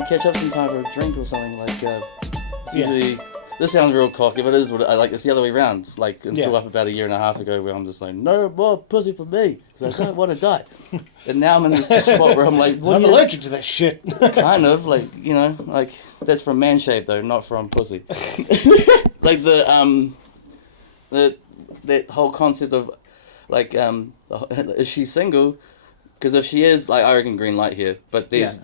we catch up sometime for a drink or something? Like, it's usually, this sounds real cocky, but it is what I like. It's the other way around. Like, until up about a year and a half ago, where I'm just like, no more pussy for me, because I don't want to die. And now I'm in this spot where I'm like, I'm allergic to that shit. Kind of, like, you know, like, that's from man shape though, not from pussy. Like that whole concept of, like, is she single? Because if she is, like, I reckon green light here, but there's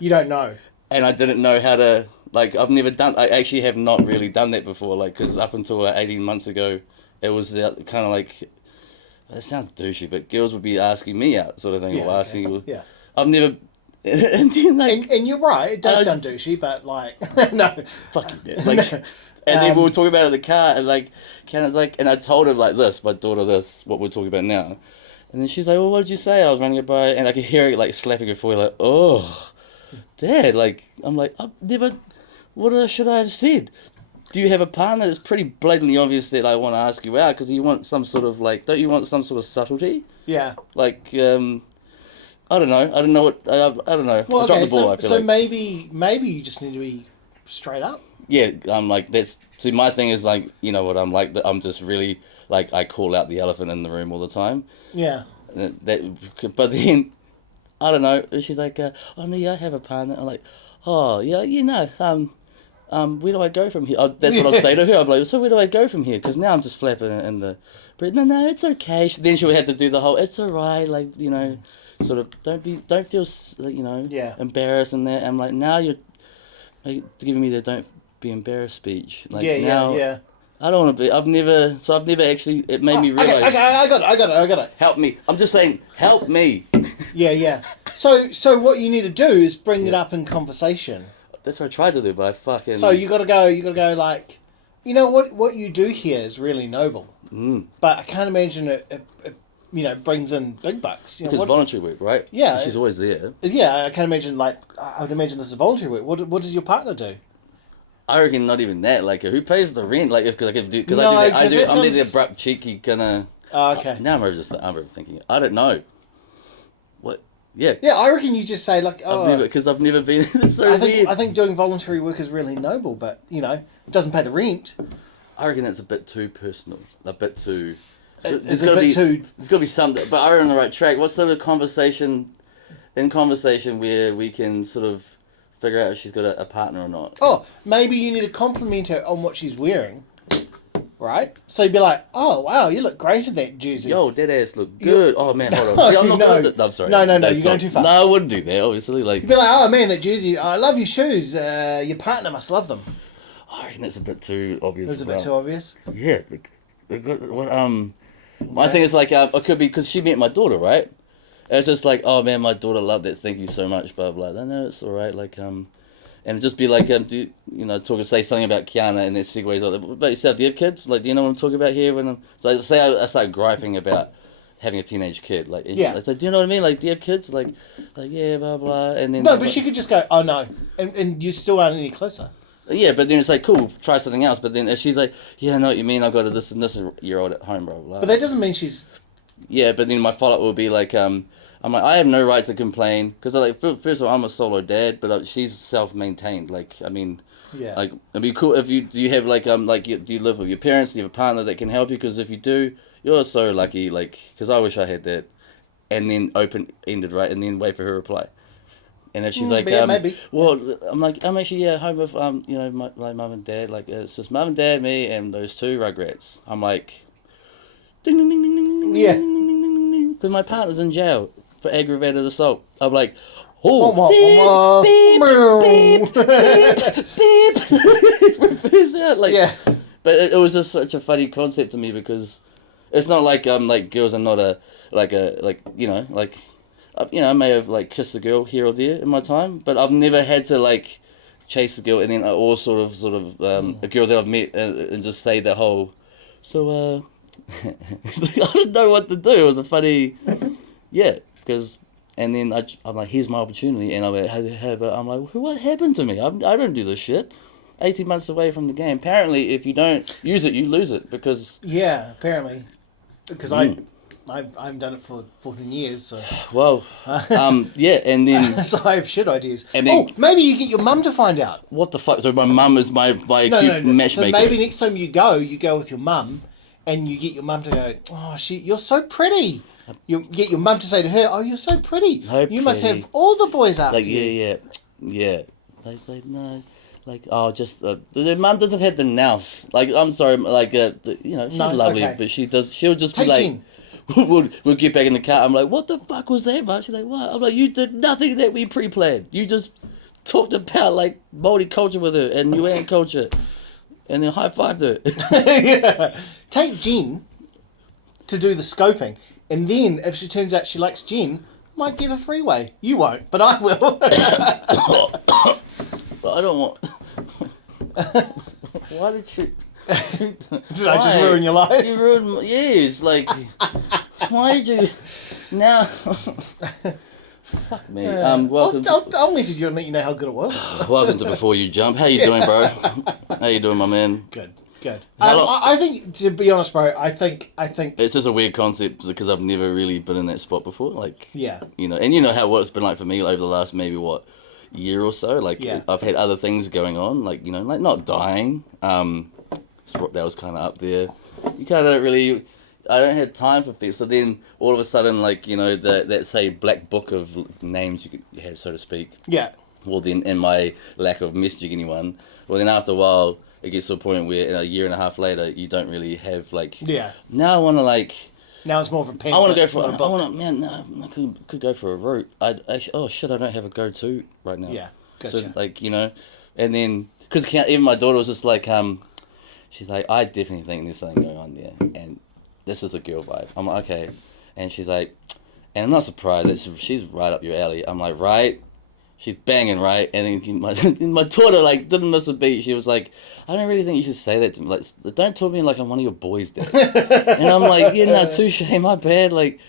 You don't know. And I didn't know how to, like, I actually have not really done that before, like, because up until 18 months ago, it was kind of like, it sounds douchey, but girls would be asking me out, sort of thing, or asking you. Yeah. I've never, and then, like, and you're right, it does sound douchey, but, like, no. Fuck you, man. Like, and then we were talking about it in the car, and, like, Ken was like, and I told her, like, my daughter this, what we're talking about now. And then she's like, well, what did you say? I was running it by, and I could hear it, like, slapping her forehead, like, oh, Dad, like, I'm like, I've never, should I have said? Do you have a partner? It's pretty blatantly obvious that I want to ask you out, because you want some sort of, like, don't you want some sort of subtlety? Yeah. Like, I don't know. I don't know what, I don't know. Well, I dropped the ball, I feel so like. maybe you just need to be straight up. Yeah, I'm like, see, my thing is, like, you know what, I'm like, I'm just really, like, I call out the elephant in the room all the time. Yeah. But then, I don't know, she's like, oh, no, yeah, I have a partner. I'm like, oh, yeah, you know, where do I go from here? That's what I'll say to her. I'm like, so where do I go from here? Because now I'm just flapping in the, but no, it's okay. Then she'll have to do the whole, it's all right, like, you know, sort of, don't feel, you know, embarrassed and that. I'm like, now you're, like, giving me the don't be embarrassed speech. Like, now, I don't want to be. I've never actually. It made me realize. Okay, I got it. Help me! I'm just saying, help me. Yeah. So what you need to do is bring it up in conversation. That's what I tried to do, but I fucking. So you gotta go like, you know what you do here is really noble. But I can't imagine it you know, brings in big bucks. You know, because it's voluntary work, right? Yeah. She's always there. Yeah, I can't imagine, like, I would imagine this is voluntary work. What does your partner do? I reckon not even that. Like, who pays the rent? Like, because I'm the abrupt, cheeky kind of. Oh, okay. Now I'm overthinking it. I don't know. What? Yeah. Yeah, I reckon you just say, like, because I've never been. It's so weird. I think doing voluntary work is really noble, but, you know, it doesn't pay the rent. I reckon it's a bit too personal. A bit too. There's got to be something, but are we on the right track? What sort of conversation where we can sort of figure out if she's got a partner or not? Oh, maybe you need to compliment her on what she's wearing, right? So you'd be like, oh, wow, you look great in that jersey. Yo, that ass look good. Oh, man, hold on. See, I'm not good at that. I'm sorry. No, you're going too far. No, I wouldn't do that, obviously. Like, you'd be like, oh, man, that jersey, I love your shoes. Your partner must love them. I reckon that's a bit too obvious. It's a bit too obvious? Yeah. My thing is, like, it could be because she met my daughter, right? And it's just like, oh man, my daughter loved that. Thank you so much. Blah blah. No, it's all right. Like, and it'd just be like, say something about Kiana, and then segues like, about yourself. Do you have kids? Like, do you know what I'm talking about here? When I start griping about having a teenage kid, like, I say, do you know what I mean? Like, do you have kids? Like yeah, blah blah. And then no, but she could just go, oh no, and you still aren't any closer. Yeah, but then it's like, cool, try something else. But then if she's like, yeah, I know what you mean, I've got a this and this year old at home, bro. Blah. But that doesn't mean she's... Yeah, but then my follow-up will be like, I'm like, I have no right to complain. Because, like, first of all, I'm a solo dad, but she's self-maintained. Like, I mean, like, it'd be cool if do you have, like, do you live with your parents? Do you have a partner that can help you? Because if you do, you're so lucky, like, because I wish I had that. And then open-ended, right? And then wait for her reply. And if she's like, maybe. Well, I'm like, I'm actually home with my mum and dad. Like, it's just mum and dad, me, and those two rugrats. I'm like, ding ding ding ding ding ding ding ding ding ding ding. But my partner's in jail for aggravated assault. I'm like, oh, beep beep beep beep. Reverse out, like, yeah. But it was just such a funny concept to me because it's not like like girls are not I may have, like, kissed a girl here or there in my time, but I've never had to, like, chase a girl and then or sort of a girl that I've met and just say the whole, so, I didn't know what to do. It was a funny, because, and then I'm like, here's my opportunity, and I'm like, what happened to me? I don't do this shit. 18 months away from the game. Apparently, if you don't use it, you lose it, because... Yeah, apparently. Because I haven't done it for 14 years, so Well, yeah, and then so I have shit ideas. And then- maybe you get your mum to find out. what the fuck? So my mum is my cute So matchmaker. maybe next time you go with your mum, and you get your mum to go, oh, you're so pretty. You get your mum to say to her, oh, you're so pretty. You must pretty. have all the boys after Like, you. yeah. Like no. Like, oh, just the mum doesn't have the nous. Like, I'm sorry, like, you know, she's No, lovely, okay. but she'll just Take be like, gin. we'll get back in the car. I'm like, what the fuck was that, Mum? She's like, what? I'm like, you did nothing that we pre-planned. You just talked about like multiculture with her and UN culture, and then high-fived her. Yeah. Take Jen to do the scoping, and then if she turns out she likes Jen, might get a three-way. You won't, but I will. But I don't want. Why did you? Did I just ruin your life? You ruined my years. Like, why did you? Now. Fuck me. Welcome. I'll message you and let you know how good it was. Welcome to Before You Jump. How you doing, bro? How you doing, my man? Good. Hello. I think, to be honest, bro, I think. It's just a weird concept because I've never really been in that spot before. Like, Yeah. you know, and you know what it's been like for me over the last maybe year or so. Like, Yeah. I've had other things going on. Like, you know, like not dying. So that was kind of up there. You kind of really. I don't have time for people. So then all of a sudden, like, you know, that say black book of names you could have, so to speak. Yeah. Well, then, in my lack of messaging anyone, well, then after a while, it gets to a point where in a year and a half later, you don't really have, like... Yeah. Now I want to, like... Now it's more of a pamphlet. I want to go for... not a book. I could go for a route. Oh, shit, I don't have a go-to right now. Yeah, gotcha. So, like, you know, and then... Because even my daughter was just like, she's like, I definitely think there's something going on there. And this is a girl vibe. I'm like, okay. And she's like... And I'm not surprised. She's right up your alley. I'm like, right? She's banging, right? And then my daughter, like, didn't miss a beat. She was like, I don't really think you should say that to me. Like, don't talk to me like I'm one of your boys, Dad. And I'm like, yeah, no, touche, my bad. Like,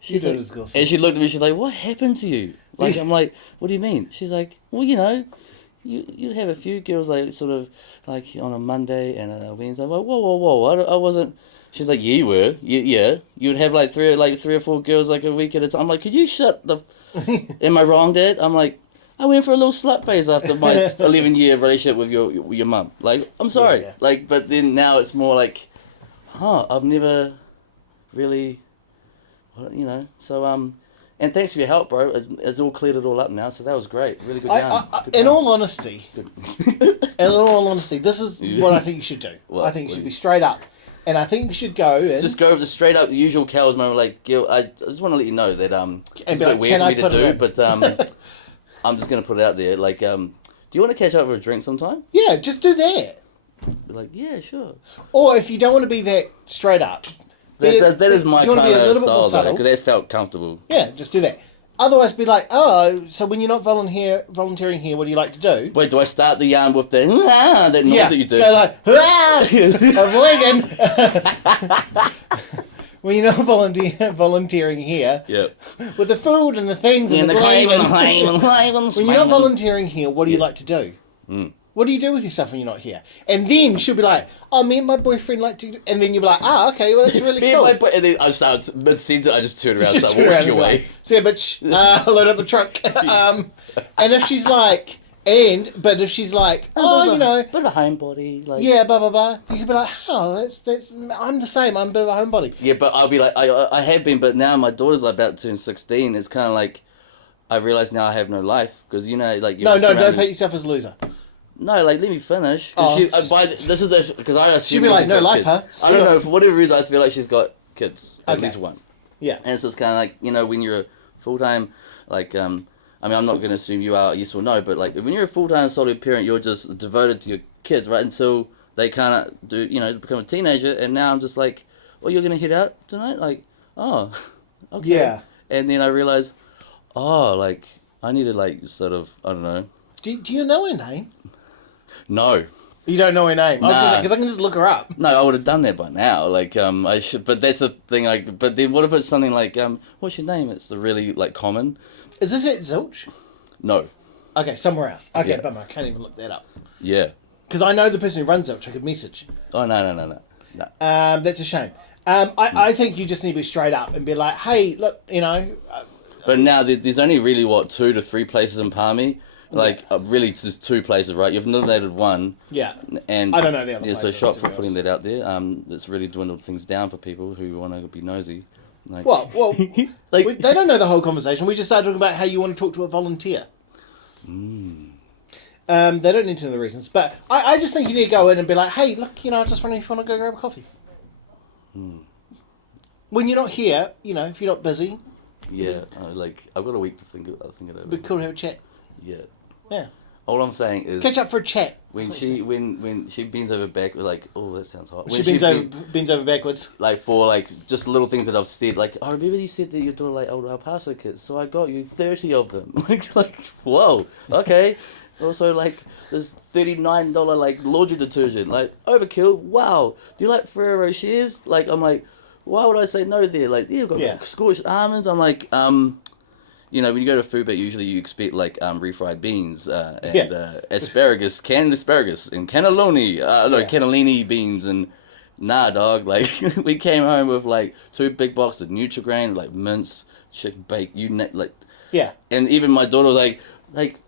she's like, and she looked at me, she's like, what happened to you? Like, I'm like, what do you mean? She's like, well, you know, you have a few girls, like, sort of, like, on a Monday and a Wednesday. I'm like, whoa, I wasn't. She's like, yeah, you were. Yeah. You would have, like, three or four girls, like, a week at a time. I'm like, could you shut the... Am I wrong, Dad? I'm like, I went for a little slut phase after my 11-year relationship with your mum. Like, I'm sorry. Yeah. Like, but then now it's more like, I've never really, you know. So, and thanks for your help, bro. It's all cleared it all up now, so that was great. Really good yarn. In all honesty, this is what I think you should do. I think you should be straight up. And I think you should go and... Just go over the straight up, the usual cows moment, like, Gil, I just want to let you know that, it's a bit like, weird for me to do, in? but, I'm just going to put it out there. Like, do you want to catch up for a drink sometime? Yeah, just do that. Be like, yeah, sure. Or if you don't want to be that straight up... That is my if you want to kind be a of little bit more style, though, subtle, because that felt comfortable. yeah, just do that. Otherwise, be like, oh, so when you're not volunteering here, what do you like to do? Wait, do I start the yarn with the that noise that you do? Go like, avoiding. When you're not volunteering here, Yep. with the food and the things and the claim blame and claim and claim and when you're not volunteering here, what do you like to do? What do you do with yourself when you're not here? And then she'll be like, oh, me and my boyfriend like to... And then you'll be like, okay, well, that's really cool. And then I start mid-sentence, I just turn around and Just start turn around walking and be away. like, see ya, bitch. Load up the truck. And if she's like... But if she's like, you know... Bit of a homebody. Like, Yeah, blah, blah, blah. You could be like, that's... I'm the same. I'm a bit of a homebody. yeah, but I'll be like, I have been, but now my daughter's like about to turn 16. It's kind of like, I realise now I have no life. Because, you know, like... No, don't paint yourself as a loser. No, like, let me finish. Oh. Because I assume... She'd be like, no life, huh? I don't know, for whatever reason, I feel like she's got kids. At Okay. least one. Yeah. And it's just kind of like, you know, when you're a full-time, like, I mean, I'm not going to assume you are yes or no, but, like, when you're a full-time solid parent, you're just devoted to your kids, right, until they kind of do, you know, become a teenager, and now I'm just like, well, you're going to head out tonight? Like, oh, okay. Yeah. And then I realize, like, I need to, like, sort of, I don't know. Do you know her name? No. You don't know her name? Nah. Because I can just look her up. No, I would have done that by now. Like, I should, but that's the thing. Like, but then what if it's something like, what's your name? It's the really like common. Is this at Zilch? No. Okay, somewhere else. Okay, Yeah. bummer. I can't even look that up. Yeah. Because I know the person who runs Zilch. I could message. Oh no. That's a shame. I think you just need to be straight up and be like, hey, look, But now there's only really, 2 to 3 places in Palmy. Like, really, just 2 places, right? You've nominated one. yeah. And I don't know the other yeah, so places, shot to for be putting honest. that out there. It's really dwindled things down for people who want to be nosy. Like, Well, like, they don't know the whole conversation. We just started talking about how you want to talk to a volunteer. They don't need to know the reasons. But I just think you need to go in and be like, hey, look, I was just wondering if you want to go grab a coffee. When you're not here, if you're not busy, yeah, I've got a week to think it over. it'd be cool to have a chat. Yeah. Yeah. All I'm saying is Catch up for a chat. when That's what she you're when she bends over back, we're like, oh, that sounds hot. saying. She bends over backwards. Like for like just little things that I've said, like, I remember you said that your daughter like old El Paso kids, so I got you 30 of them. like whoa, okay. Also, like, there's $39 like laundry detergent, like overkill. Wow. Do you like Ferrero Rochers? Like, I'm like, why would I say no there? Like, you've got scorched almonds. I'm like, when you go to food bank, usually you expect like refried beans and asparagus, canned asparagus, and cannelloni, cannellini beans, and nah, dog. Like, we came home with like 2 big boxes of Nutri-Grain, like mince, chicken bake, Yeah. and even my daughter was like,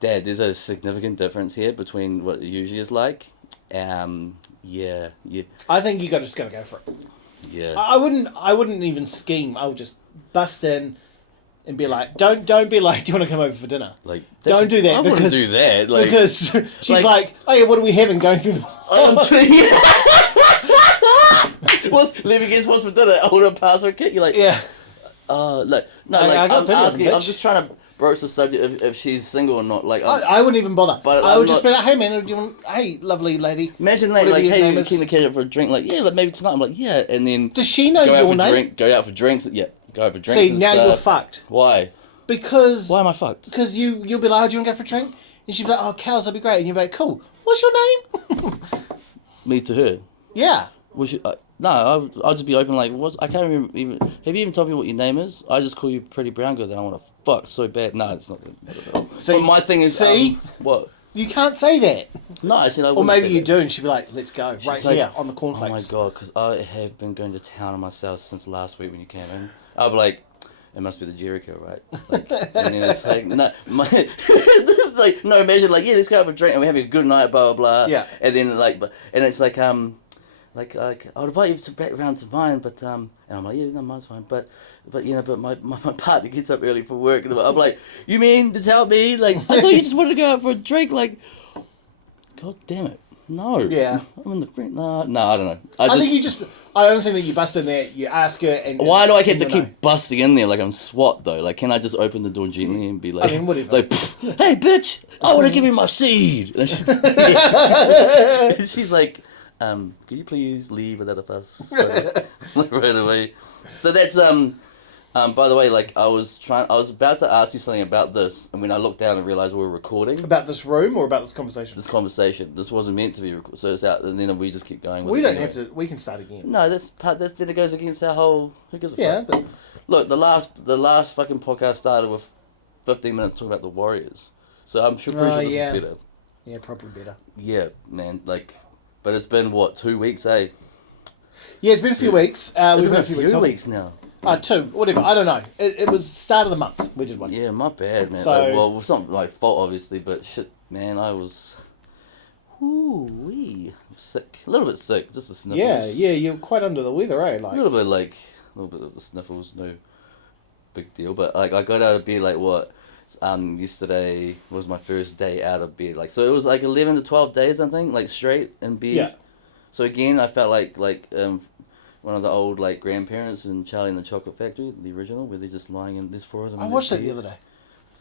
Dad, there's a significant difference here between what it usually is like. Yeah. I think you just gotta go for it. Yeah. I wouldn't even scheme. I would just bust in and be like, don't be like, do you want to come over for dinner? Like, don't do that. I wouldn't do that. Like, because she's like, oh yeah, what are we having going through the... Let me guess what's for dinner. I want to pass her kit. You're like, Yeah. no, like, I got I'm videos, asking, bitch. I'm just trying to broach the subject if she's single or not. Like, I wouldn't even bother. But I I'm would just not- be like, hey man, do you want... Hey, lovely lady. imagine like, whatever your hey, name we is. keep the kid out for a drink. Like, yeah, like maybe tonight. I'm like, yeah, and then Does she know go out your for name? go out for drinks. Yeah, go out for drinks. See, and now stuff. you're fucked. Why? Because... Why am I fucked? Because you'll be like, oh, do you want to go for a drink? And she'll be like, oh, cows, that'd be great. And you'll be like, cool. What's your name? Me to her. Yeah. No, I'll just be open. Like, what? I can't remember even. Have you even told me what your name is? I just call you Pretty Brown Girl. Then I want to fuck so bad. No, it's not. See, but my thing is, see? what? You can't say that. No, I said I. Or wouldn't maybe say you that. do, and she'll be like, let's go. Right like, here on the Oh cornflakes. my god, because I have been going to town on myself since last week when you came in. I'll be like, it must be the Jericho, right? Like, and then it's like, no, like, no, imagine like, yeah, let's go have a drink and we're having a good night, blah blah blah. Yeah. And then and it's like like I'll invite you back round to mine, but and I'm like, yeah, no, mine's fine, but my partner gets up early for work, and I'm like, you mean to tell me like I thought you just wanted to go out for a drink, like, god damn it. No. Yeah. I'm in the front. No, I don't know. I think I honestly think you bust in there, you ask her, and... Why do I have to you know. keep busting in there like I'm SWAT though? Like, can I just open the door gently and be like, I mean, whatever. like, hey bitch, I want to give you my seed. And she's like, can you please leave without a fuss? Right away. So that's by the way, like I was about to ask you something about this, and when I looked down and realized we were recording About this room or about this conversation? this conversation, this wasn't meant to be recorded, so it's out, and then we just keep going. With We it don't anyway. have to... We can start again. No, then it goes against our whole. Who gives a Yeah, fuck? but... Look, the last fucking podcast started with 15 minutes talking about the Warriors, so I'm sure this yeah. is better. Yeah, probably better. Yeah, man. Like, but it's been what, 2 weeks, eh? Yeah, it's been a few weeks. It's We've been a few weeks. weeks now. 2, whatever. I don't know. It was start of the month. We did one. Yeah, my bad, man. So- Like, well, it's not my fault, obviously, but shit, man, I was. Ooh-wee. Sick. A little bit sick, just the sniffles. Yeah, you're quite under the weather, eh? A Like, little bit of the sniffles, no big deal. But like, I got out of bed like what? Yesterday was my first day out of bed. Like, so it was like 11 to 12 days, I think, like straight in bed. Yeah. So again, I felt like one of the old like grandparents in Charlie and the Chocolate Factory, the original, where they're just lying in. There's 4 of them. I in watched that that bed. the other day.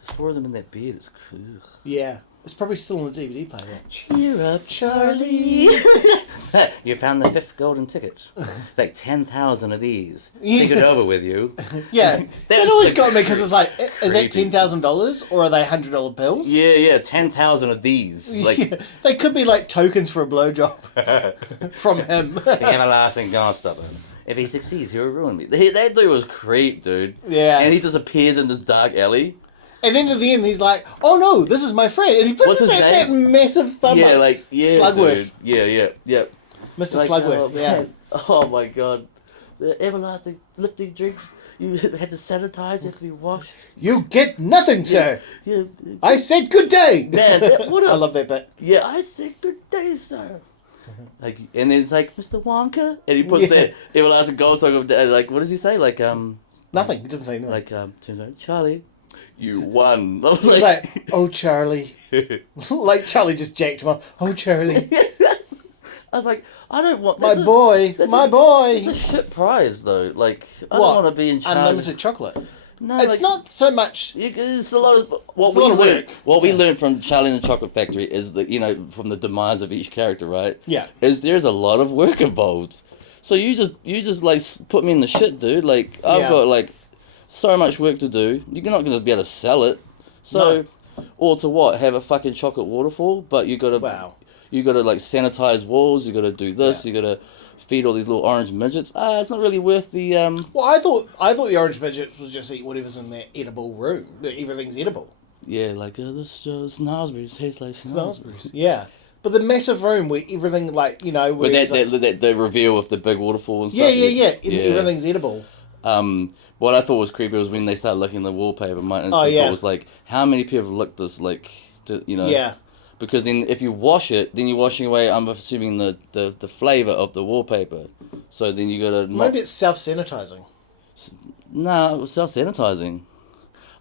There's 4 of them in that bed. It's ugh. Yeah. It's probably still on the DVD player. Cheer up, Charlie. You found the 5th golden ticket. It's like 10,000 of these. Take it over with you. Yeah. That was always the- got me because it's like, is that Creepy. $10,000 or are they $100 bills? Yeah, 10,000 of these. Like Yeah. They could be like tokens for a blowjob from him. the everlasting Gobstopper. If he succeeds, he'll ruin me. That dude was creep, dude. Yeah. And he just appears in this dark alley. And then at the end, he's like, "Oh no, this is my friend," and he puts What's his that name? massive thumb Yeah, up. like, yeah, Slugworth. dude. Yeah. Mr. Like, Slugworth. oh, Yeah. man. Oh my god. the everlasting lifting drinks. You had to sanitize. You had to be washed. You get nothing, sir. Yeah, I said good day. man, what I a love that bit. yeah. I said good day, sir. Like, and then it's like Mr. Wonka, and he puts that everlasting gold song of like, what does he say? Like Nothing. He doesn't say nothing. like turns out Charlie, you won. He's like, oh, Charlie. Like Charlie just jacked him up. Oh, Charlie. I was like, I don't want My boy. My boy. It's a shit prize though. Like, I What? don't want to be in charge. Unlimited chocolate. No, It's like, not so much. It's a lot of what It's a we lot of learned. work. What we learned from Charlie and the Chocolate Factory is that, you know, from the demise of each character, right? Yeah. Is there's a lot of work involved. So you just like put me in the shit, dude. Like I've Yeah. got like so much work to do. You're not gonna be able to sell it. So, or to what? Have a fucking chocolate waterfall, but you gotta Wow. you gotta like sanitize walls. You gotta do this. Yeah. You gotta feed all these little orange midgets. It's not really worth the Well, I thought the orange midget was just eat whatever's in that edible room. Everything's edible. Yeah, like this snozberries taste like snozberries. Yeah. But the massive room where everything, like, you know... Where With it's like, that the reveal of the big waterfall and yeah, stuff. yeah. Everything's edible. What I thought was creepy was when they started licking the wallpaper. My instant thought was like, how many people have licked this? Like, you know? Yeah. Because then if you wash it, then you're washing away, I'm assuming, the flavour of the wallpaper. So then you gotta... Maybe it's self-sanitizing. Nah, it was self-sanitising.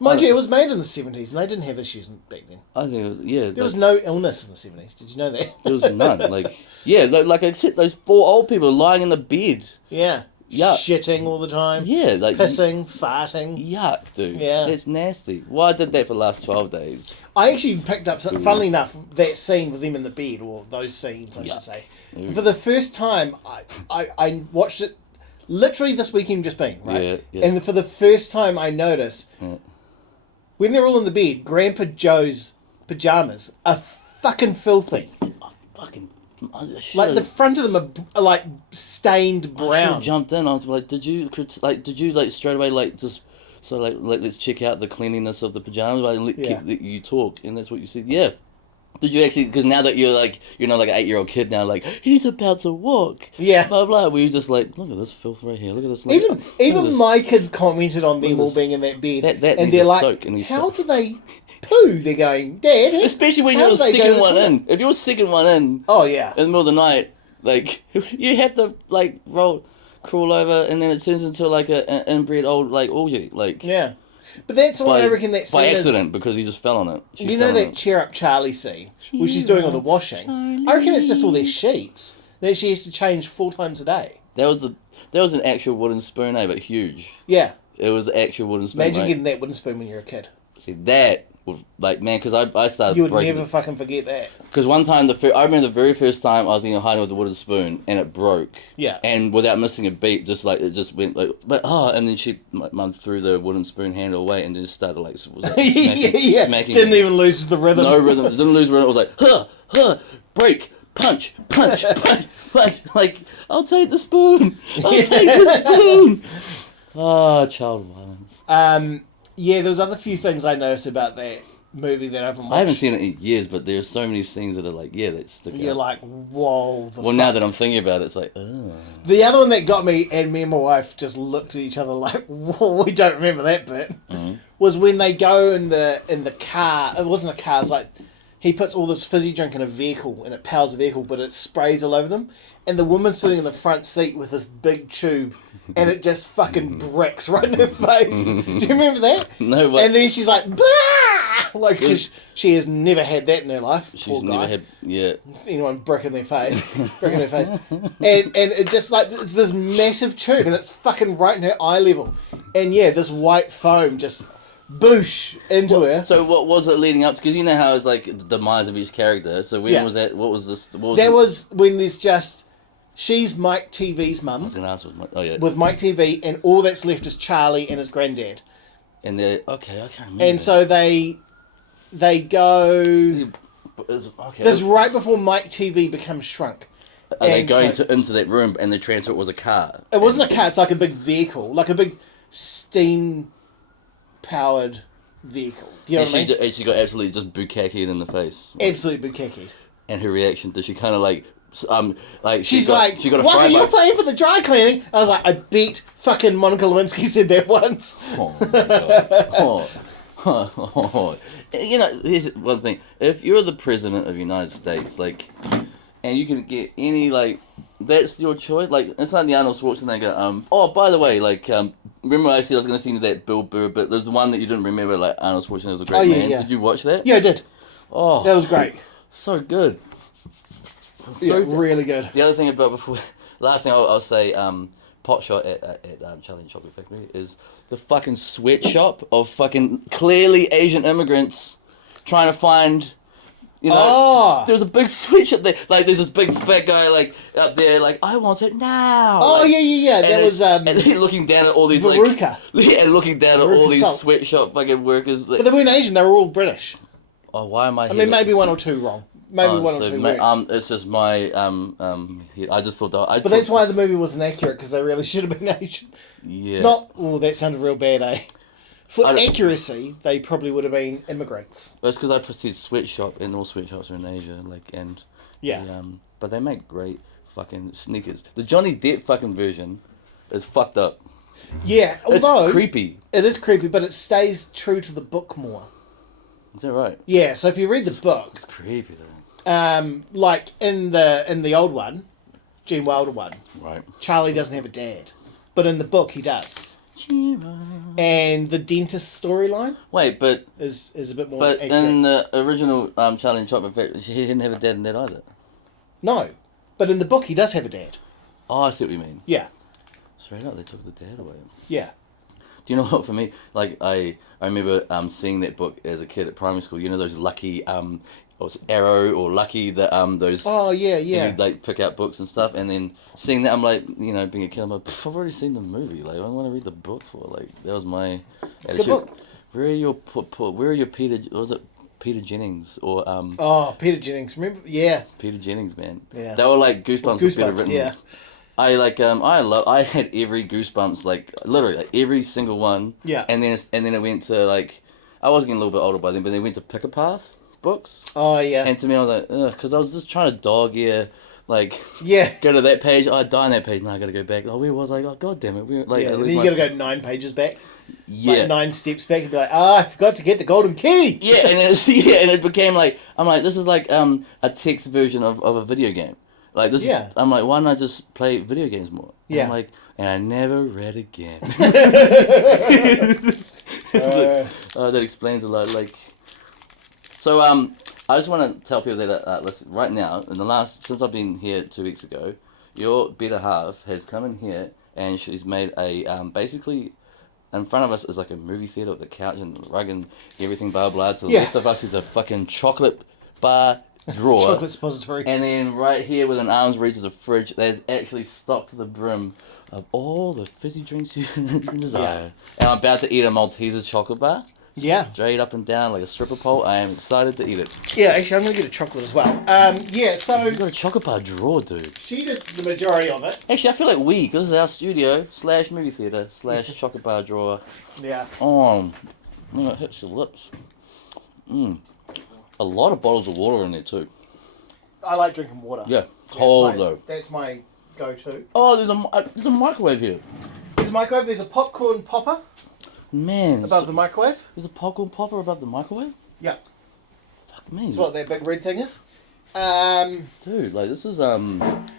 Mind you, it was made in the 70s and they didn't have issues back then. I think it was, yeah. There was no illness in the 70s. Did you know that? There was none. Like, yeah, like except those 4 old people lying in the bed. Yeah. Yuck. Shitting all the time. Yeah, like... Pissing, farting. Yuck, dude. Yeah. It's nasty. Well, I did that for the last 12 days. I actually picked up, funnily enough, that scene with them in the bed, or those scenes, I should say. Ooh. For the first time, I watched it literally this weekend just been, right? Yeah, yeah. And for the first time I noticed, Yeah. when they're all in the bed, Grandpa Joe's pyjamas are fucking filthy. Like the front of them are like stained I should brown. have jumped in. I was like, did you straight away let's check out the cleanliness of the pajamas and let you talk, and that's what you said. Yeah. Did you actually? Because now that you're not like an 8-year-old kid now, like he's about to walk. Yeah. Blah blah. Were you just like, look at this filth right here. Look at this. Like, Even my kids commented on them all being in that bed, That and needs they're a like, soak and "How do they poo?" They're going, "Dad." Especially when how you're do they go to second the one toilet?" in. If you're second one in Oh yeah. in the middle of the night, like you have to like crawl over, and then it turns into like an inbred old like orgy, like Yeah. But that's why I reckon that scene by is... accident because he just fell on it. You know that Cheer Up Charlie scene where she's doing all the washing? I reckon it's just all their sheets that she has to change 4 times a day. That was an actual wooden spoon, but huge. Yeah. It was an actual wooden spoon. Imagine mate. getting that wooden spoon when you're a kid. See that would like man, because I started. You would breaking never fucking forget that. Because one time I remember the very first time I was hiding with the wooden spoon and it broke. Yeah. And without missing a beat, just like it just went like, and then my mum threw the wooden spoon handle away and then just started like, smacking. Didn't even lose the rhythm. No rhythm. Didn't lose rhythm. It was like, break, punch, punch, punch. Like, I'll take the spoon. I'll take the spoon. Child violence. Yeah, there was other few things I noticed about that movie that I haven't watched. I haven't seen it in years, but there's so many scenes that are like, that stick out. You're like, whoa. Well, now that I'm thinking about it, it's like, oh. The other one that got me, and me and my wife just looked at each other like, whoa, we don't remember that bit, was when they go in the car. It wasn't a car, it was like, he puts all this fizzy drink in a vehicle, and it powers the vehicle, but it sprays all over them. And the woman's sitting in the front seat with this big tube, and it just fucking bricks right in her face. Do you remember that? No, but... And then she's like, bah! Like, because she has never had that in her life. She's never had, anyone bricking their face. And it just like, it's this massive tube, and it's fucking right in her eye level. And yeah, this white foam just... boosh into her. So what was it leading up to? Because you know how it's like the demise of each character. So when was that? What was this? Was when there's just she's Mike TV's mum. I was going to ask. With Mike TV, and all that's left is Charlie and his granddad. And they're okay. I can't remember. And so they go. Okay. This is right before Mike TV becomes shrunk. Are they going into that room, and the transport was a car? It wasn't a car. It's like a big vehicle, like a big steam powered vehicle. Do you know what I mean? She got absolutely just bukkakied in the face. Absolutely bukkakied. And her reaction, did she kind of like like She's like, she got a Waka, fry you're bar. playing for the dry cleaning. I was like, I bet fucking Monica Lewinsky said that once. Oh my god. Oh. You know, here's one thing. If you're the president of the United States, like, and you can get any, like, that's your choice. Like, it's not the Arnold Schwarzenegger. Oh, by the way, like, remember I said I was going to sing that Bill Burr, but there's one that you didn't remember, like, Arnold Schwarzenegger was a great man. Did you watch that? Yeah, I did. Oh. That was great. So good. Yeah, really good. The other thing about before, last thing I'll say, pot shot at Charlie and Chocolate Factory is the fucking sweatshop of fucking clearly Asian immigrants trying to find, you know, there was a big sweatshop there. Like, there's this big fat guy, like, up there, like, I want it now. Oh, like, yeah. That was, and then looking down at all these, Veruca. Yeah, looking down at all Veruca these Salt. sweatshop fucking workers. Like, But they weren't Asian, they were all British. oh, why am I here? I mean, maybe one or two wrong. Maybe one or two weren't. It's just my, I just thought that... But that's why the movie wasn't accurate, because they really should have been Asian. Yeah. That sounded real bad, eh? For accuracy, they probably would have been immigrants. That's because I said sweatshop, and all sweatshops are in Asia, like, and... Yeah. But they make great fucking sneakers. The Johnny Depp fucking version is fucked up. Yeah, although... It's creepy. It is creepy, but it stays true to the book more. Is that right? Yeah, so if you read the book... It's creepy, though. Like, in the old one, Gene Wilder one, Right. Charlie doesn't have a dad. But in the book, he does. And the dentist storyline... Wait, but... Is a bit more But accurate. in the original Charlie and Chocolate Factory, he didn't have a dad in that either. No. But in the book, he does have a dad. Oh, I see what you mean. Yeah. Straight up, they took the dad away. Yeah. Do you know what, for me, like, I remember seeing that book as a kid at primary school. You know those Lucky, or Arrow or Lucky, those... Oh, yeah. You'd, like, pick out books and stuff, and then seeing that, I'm like, you know, being a kid, I'm like, I've already seen the movie. Like, I want to read the book for, like, that was my It's a good book. Where are your Peter... Was it Peter Jennings or Oh, Peter Jennings. Remember? Yeah. Peter Jennings, man. Yeah. They were like Goosebumps, was better written. Yeah. I had every Goosebumps, like literally like every single one. Yeah. And then it went to like, I was getting a little bit older by then, but they went to Pick a Path books. Oh, yeah. And to me, I was like, ugh, because I was just trying to dog ear, like, Yeah. go to that page. I die on that page. Now I got to go back. Oh, where was I? Oh, god damn it. We're like, Yeah, at then least you my- got to go 9 pages back. Yeah. Like 9 steps back and be like, I forgot to get the golden key. Yeah, and it became like, I'm like, this is like a text version of a video game. Like this. Yeah. I'm like, why don't I just play video games more? And Yeah. I'm like, and I never read again. That explains a lot. Like, so I just want to tell people that listen, right now, since I've been here 2 weeks ago, your better half has come in here and she's made a basically. In front of us is like a movie theater with a couch and the rug and everything, blah blah. To the left of us is a fucking chocolate bar drawer. Chocolate suppository. And then right here with an arm's reach is a fridge that is actually stocked to the brim of all the fizzy drinks you can desire. And I'm about to eat a Malteser chocolate bar. Yeah. Straight up and down like a stripper pole. I am excited to eat it. Yeah, actually, I'm going to get a chocolate as well. Yeah, so... You got a chocolate bar drawer, dude. She did the majority of it. Actually, I feel like because this is our studio / movie theater / chocolate bar drawer. Yeah. Oh, it hits your lips. A lot of bottles of water in there too. I like drinking water. Yeah, cold though. That's my go-to. Oh, there's a microwave here. There's a microwave. There's a popcorn popper Man, above the microwave. there's a popcorn popper above the microwave. Yeah. Fuck me, That's what that big red thing is. dude. Like this is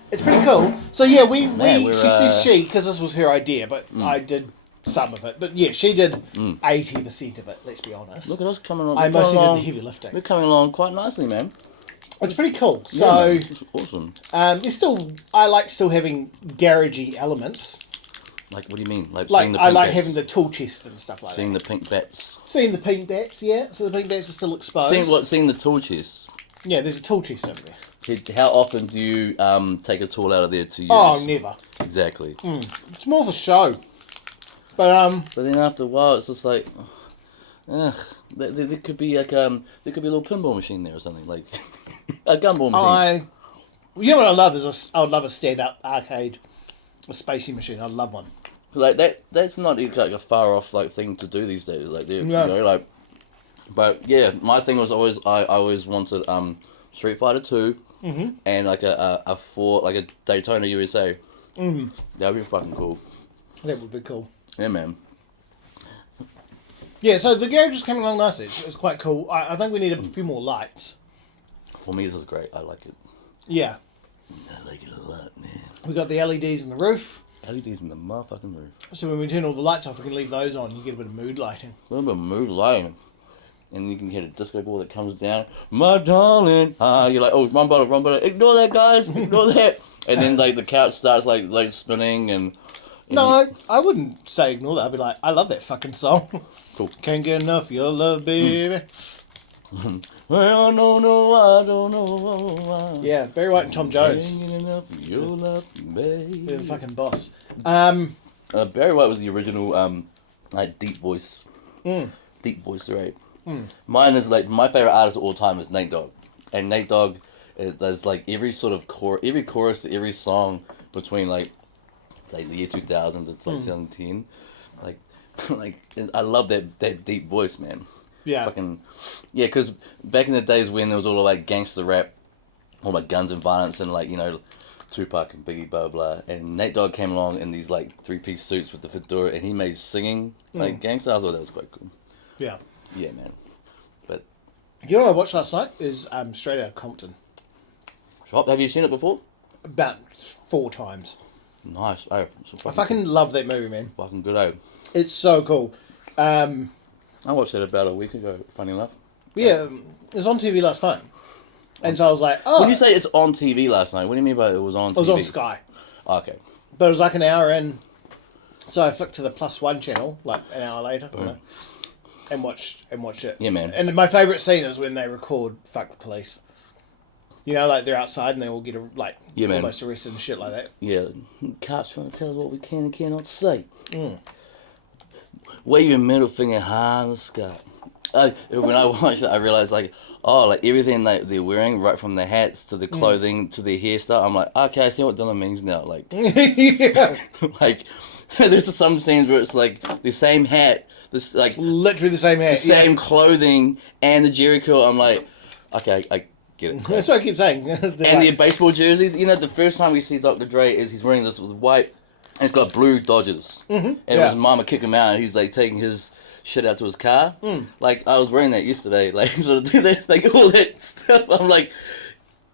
It's pretty cool. So yeah, Man, she says she because this was her idea, but I did some of it. But yeah, she did 80% of it. Let's be honest. Look at us coming on. I we're mostly coming did along- the heavy lifting. We're coming along quite nicely, man. It's pretty cool. Yeah, So man, this is awesome. there's still I like still having garagey elements. Like, what do you mean? Like Like seeing the I pink like bats? having the tool chest and stuff like seeing that. the pink bats. Seeing the pink bats, yeah. So the pink bats are still exposed. Seeing the tool chest. Yeah, there's a tool chest over there. How often do you take a tool out of there to use? Oh, never. Exactly. It's more of a show. But But then after a while, it's just like, ugh. There could be like there could be a little pinball machine there or something like a gumball machine. you know what I love is I would love a stand-up arcade, a spacey machine. I'd love one. Like that's not like a far off like thing to do these days. Like No. you know, like, but yeah, my thing was always I always wanted Street Fighter 2, and like a Ford, like a Daytona USA. That'd be fucking cool. That would be cool. Yeah, man. Yeah, so the garage is coming along nicely. It's quite cool. I think we need a few more lights. For me, this is great. I like it. Yeah. I like it a lot, man. We got the LEDs in the roof. LEDs in the motherfucking roof. So when we turn all the lights off, we can leave those on. You get a bit of mood lighting. A little bit of mood lighting. And you can hear a disco ball that comes down. My darling. You're like, oh, run butter. Ignore that, guys. Ignore that. And then like the couch starts like spinning and No, I wouldn't say ignore that. I'd be like, I love that fucking song. Cool. Can't get enough of your love, baby. Well, no, I don't know why. Yeah, Barry White and Tom Jones. Can't get enough of your love, baby. They're the fucking boss. Barry White was the original like deep voice. Deep voice, right? Mine is like my favorite artist of all time is Nate Dogg, and Nate Dogg does like every sort of every chorus, every song between like the year 2000s, it's like 2010, like I love that deep voice, man. Yeah. Fucking yeah, because back in the days when it was all like gangster rap, all like guns and violence and like Tupac and Biggie, blah blah, and Nate Dogg came along in these like 3-piece suits with the fedora, and he made singing like gangster. I thought that was quite cool. Yeah. Yeah, man. But You know what I watched last night? Is Straight Outta Compton. Shop, have you seen it before? About 4 times. Nice. Oh, I fucking love that movie, man. fucking good. Oh, It's so cool. I watched it about a week ago. Funny enough. Yeah, it was on TV last night. And so I was like, oh. When you say it's on TV last night, what do you mean by it was on TV? It was on Sky. Oh, okay. But it was like an hour in. So I flicked to the +1 channel, like an hour later. And watched it. Yeah, man. And my favourite scene is when they record Fuck the Police. You know, like they're outside and they all get Yeah, man. almost arrested and shit like that. Yeah, cops trying to tell us what we can and cannot say. Wave your middle finger high in the sky. When I watched it, I realized like everything like they're wearing, right from the hats to the clothing to their hairstyle. I'm like, okay, I see what Dylan means now. Like, Yeah. like there's some scenes where it's like the same hat, this like Literally the same hair. the same clothing and the Jerry curl. I'm like, okay, I get it. That's what I keep saying. And their baseball jerseys. The first time we see Dr. Dre is he's wearing this with white, and it's got blue Dodgers. And it was Mama kick him out, and he's like taking his shit out to his car. Like I was wearing that yesterday, like like all that stuff. I'm like,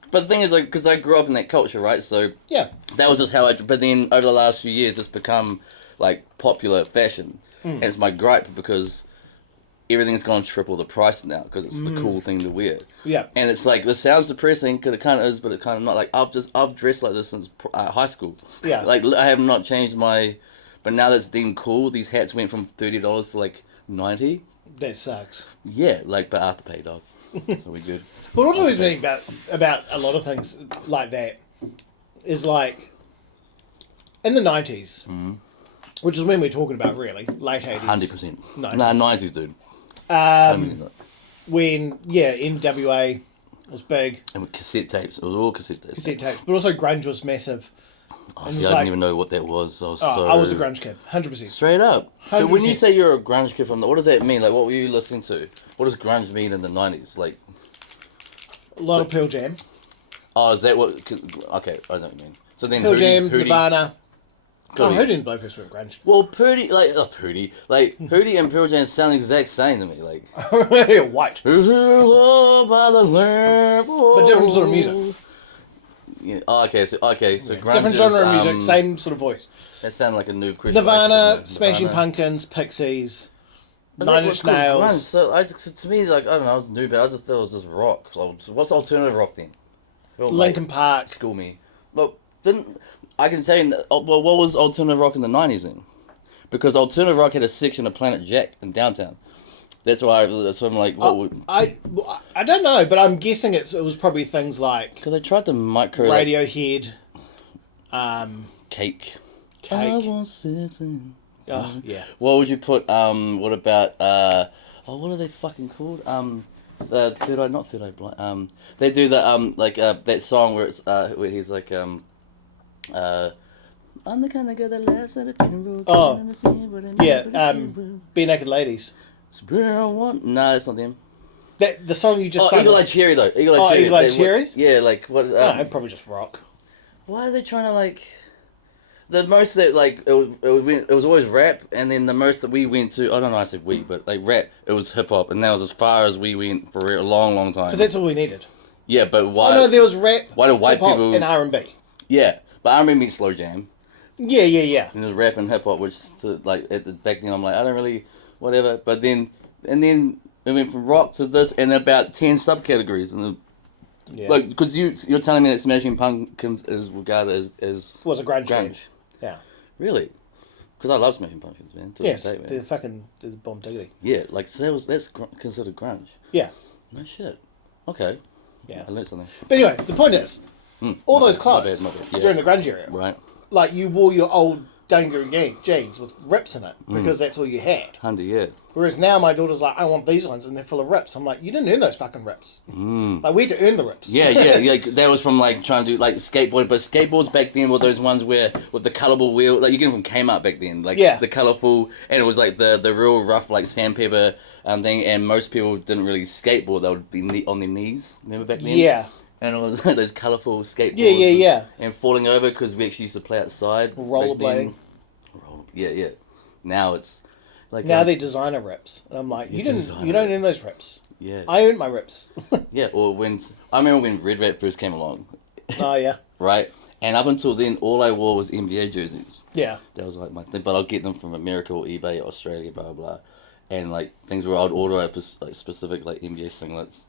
but the thing is, like, because I grew up in that culture, right? So Yeah. that was just how I. But then over the last few years, it's become like popular fashion, and it's my gripe because everything's gone triple the price now because it's the cool thing to wear. Yeah. And it's like, this sounds depressing because it kind of is, but it kind of not. Like I've dressed like this since high school. Yeah. Like I have not changed my, but now that's deemed cool. These hats went from $30 to like $90. That sucks. Yeah, like but after pay, dog. So we good. But what always me about a lot of things like that is like in the 90s, which is when we're talking about really late 80s. 100%. 90s. Nah, 90s, dude. When NWA was big, And with cassette tapes, it was all cassette tapes. cassette tapes, but also grunge was massive. Oh, see, I didn't even know what that was. I was a grunge kid, 100%. Straight up. So when you 100%. say you're a grunge kid what does that mean? Like, what were you listening to? What does grunge mean in the 90s? Like, A lot of Pearl Jam. oh, is that what? Okay, I know what you mean. So then Pearl Hootie, Jam, Hootie, Nirvana. Oh, Hootie. who didn't blow first went grunge? Well, Hootie, like Hootie and Pearl Jam sound the exact same to me. Like, White. oh, by the lamp, But different sort of music. Yeah. Oh, okay, so grunge Different is, genre of music, same sort of voice. That sounded like a new Christian. Nirvana, Smashing Pumpkins, Pixies, Nine Inch Nails. So to me, like, I don't know, I was new, but I just thought it was just rock. Like, what's alternative rock then? Linkin Park. School me. Well, I can say, well, what was alternative rock in the 90s then? Because alternative rock had a section of Planet Jack in downtown. That's why I'm like, what would... I don't know, but I'm guessing it was probably things like Because I tried to micro... Radiohead, Cake. I Cake. want sex and... Oh, yeah. What would you put, what about, what are they fucking called? The Third Eye, not Third Eye Blind, they do the, that song where it's, where he's like, I'm the kind of girl that laughs at a funeral. Yeah, Bare Naked Ladies. No, it's not them. The song you just Oh, sang. Eagle Eye Cherry though. Eagle Eye Cherry. Eagle Eye Cherry? Yeah, like what? I don't know, probably just rock. Why are they trying to like? The most that like it was always rap, and then the most that we went to, I don't know, I said we, but like rap, it was hip hop, and that was as far as we went for a long, long time. Because that's all we needed. Yeah, but why? Oh no, there was rap. Why do white hip-hop, people and R&B? Yeah, but I remember slow jam. Yeah. And there was rap and hip hop, which to, like back then I'm like I don't really whatever. But then it went from rock to this, and about 10 subcategories, and like because you're telling me that Smashing Pumpkins is regarded as was a grunge. Band. Yeah. Really? Because I love Smashing Pumpkins, man. Yes, man. they're bomb diggity. Yeah, like so that's considered grunge. Yeah. No shit. Okay. Yeah. I learned something. But anyway, the point is, all those My clothes bad, yeah. during the grunge era, Right. like you wore your old Danger jeans with rips in it because that's all you had. 100, yeah. Whereas now my daughter's like, I want these ones, and they're full of rips. I'm like, you didn't earn those fucking rips. Like we had to earn the rips. Yeah. Like that was from like trying to do like skateboard, but skateboards back then were those ones where with the colourful wheel, like you get them from Kmart back then, like the colourful, and it was like the real rough like sandpaper thing, and most people didn't really skateboard; they would be on their knees. Remember back then? Yeah. And it was those colourful skateboards. Yeah. And falling over because we actually used to play outside. Rollerblading. Yeah. Now it's like now they designer rips, and I'm like, you don't earn those rips. Yeah. I earned my rips. Yeah. Or I remember when Red Rat first came along. Oh yeah. Right. And up until then, all I wore was NBA jerseys. Yeah. That was like my thing, but I'll get them from America or eBay, Australia, blah blah, and like things where I'd order like specific like NBA singlets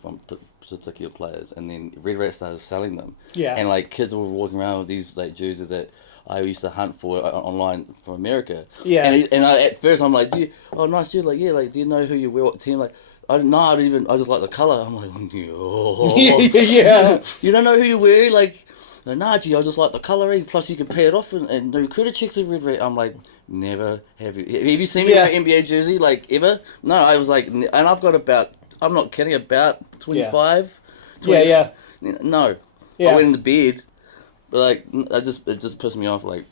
from particular players, and then Red Rat started selling them. Yeah. And like kids were walking around with these like jerseys that I used to hunt for online from America. Yeah. And I at first I'm like, nice dude, like yeah, like do you know who you wear, what team? Like I just like the color. I'm like, oh. Yeah. You don't know who you wear, like. Nah, gee, I just like the colouring. Plus, you can pay it off and do credit checks with Red Rat. I'm like, never have you. Have you seen me in an NBA jersey, like, ever? No, I was like, and I've got about, I'm not kidding, about 25. 20, Yeah. No. Yeah. I went in the bed, but like, it just pissed me off, like,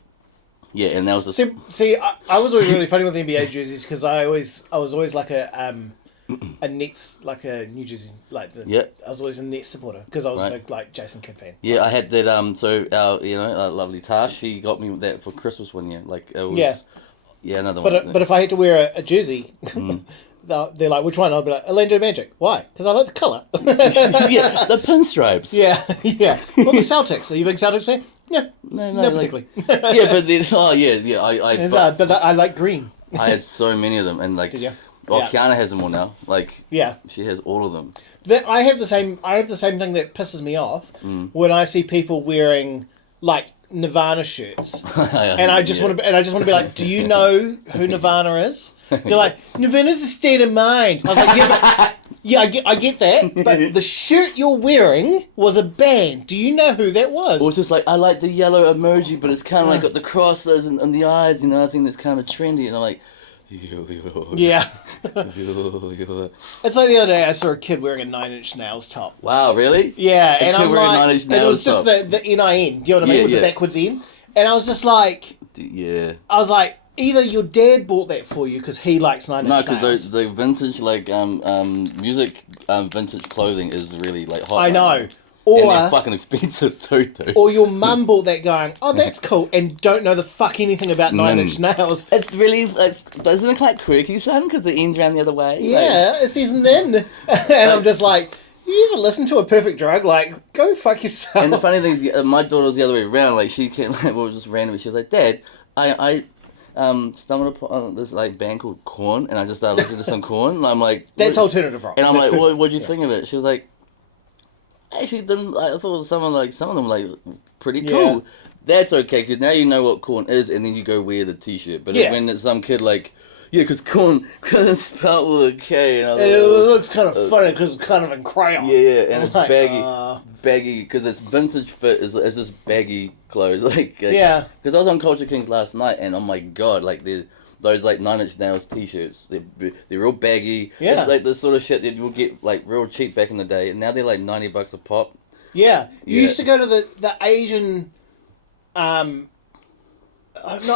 yeah, and that was the... See, I was always really funny with NBA jerseys because I was always like a Nets, like a New Jersey, like I was always a Nets supporter because I was a big like Jason Kidd fan. Yeah, I had that. So our our lovely Tash, she got me that for Christmas one year. Like it was. Yeah, another one. But if I had to wear a jersey, they're like, which one? I'll be like, Orlando Magic. Why? Because I like the colour. Yeah, the pinstripes. Yeah. Well, the Celtics. Are you a big Celtics fan? Yeah. No, particularly. Yeah, but then but I like green. I had so many of them, and like. Did you? Well, Kiana has them all now. Like, yeah, she has all of them. I have the same thing that pisses me off when I see people wearing like Nirvana shirts, and I just want to be like, do you know who Nirvana is? They're like, Nirvana's a state of mind. I was like, I get that, but the shirt you're wearing was a band. Do you know who that was? Or it's just like, I like the yellow emoji, but it's kind of like got the crosses and the eyes, I think that's kind of trendy, and I'm like. Yeah. It's like the other day I saw a kid wearing a 9 Inch Nails top. Wow, really? Yeah, and I'm like, and it was just the NIN, do you know what I mean, with the backwards N. And I was just like, I was like, either your dad bought that for you because he likes 9 Inch Nails. No, because the vintage like music vintage clothing is really like hot. I know. Or, and they're fucking expensive too, dude. Or your mum bought that going, oh, that's cool, and don't know the fuck anything about 9 Inch Nails. It's really, doesn't it look like quirky, son? Because the end's around the other way. Yeah, it says NIN. And I'm just like, you even listen to A Perfect Drug? Like, go fuck yourself. And the funny thing is, my daughter was the other way around. Like, she came, like, well, just randomly, she was like, Dad, I stumbled upon this like band called Korn, and I just started listening to some Korn, and I'm like... That's alternative rock. And I'm like, what'd you think of it? She was like... Actually, I thought some of them like pretty cool. Yeah. That's okay because now you know what Korn is, and then you go wear the T-shirt. But when it's some kid like, because Korn is spelled with a K, and it looks kind of funny because it's kind of in crayon. Yeah, and it's like, baggy because it's vintage fit. It's just baggy clothes, yeah. Because I was on Culture Kings last night, and oh my god, like those like 9 Inch Nails T-shirts, they're real baggy. Yeah. It's like the sort of shit that you'll get like real cheap back in the day, and now they're like $90 a pop. Yeah. You used to go to the Asian, not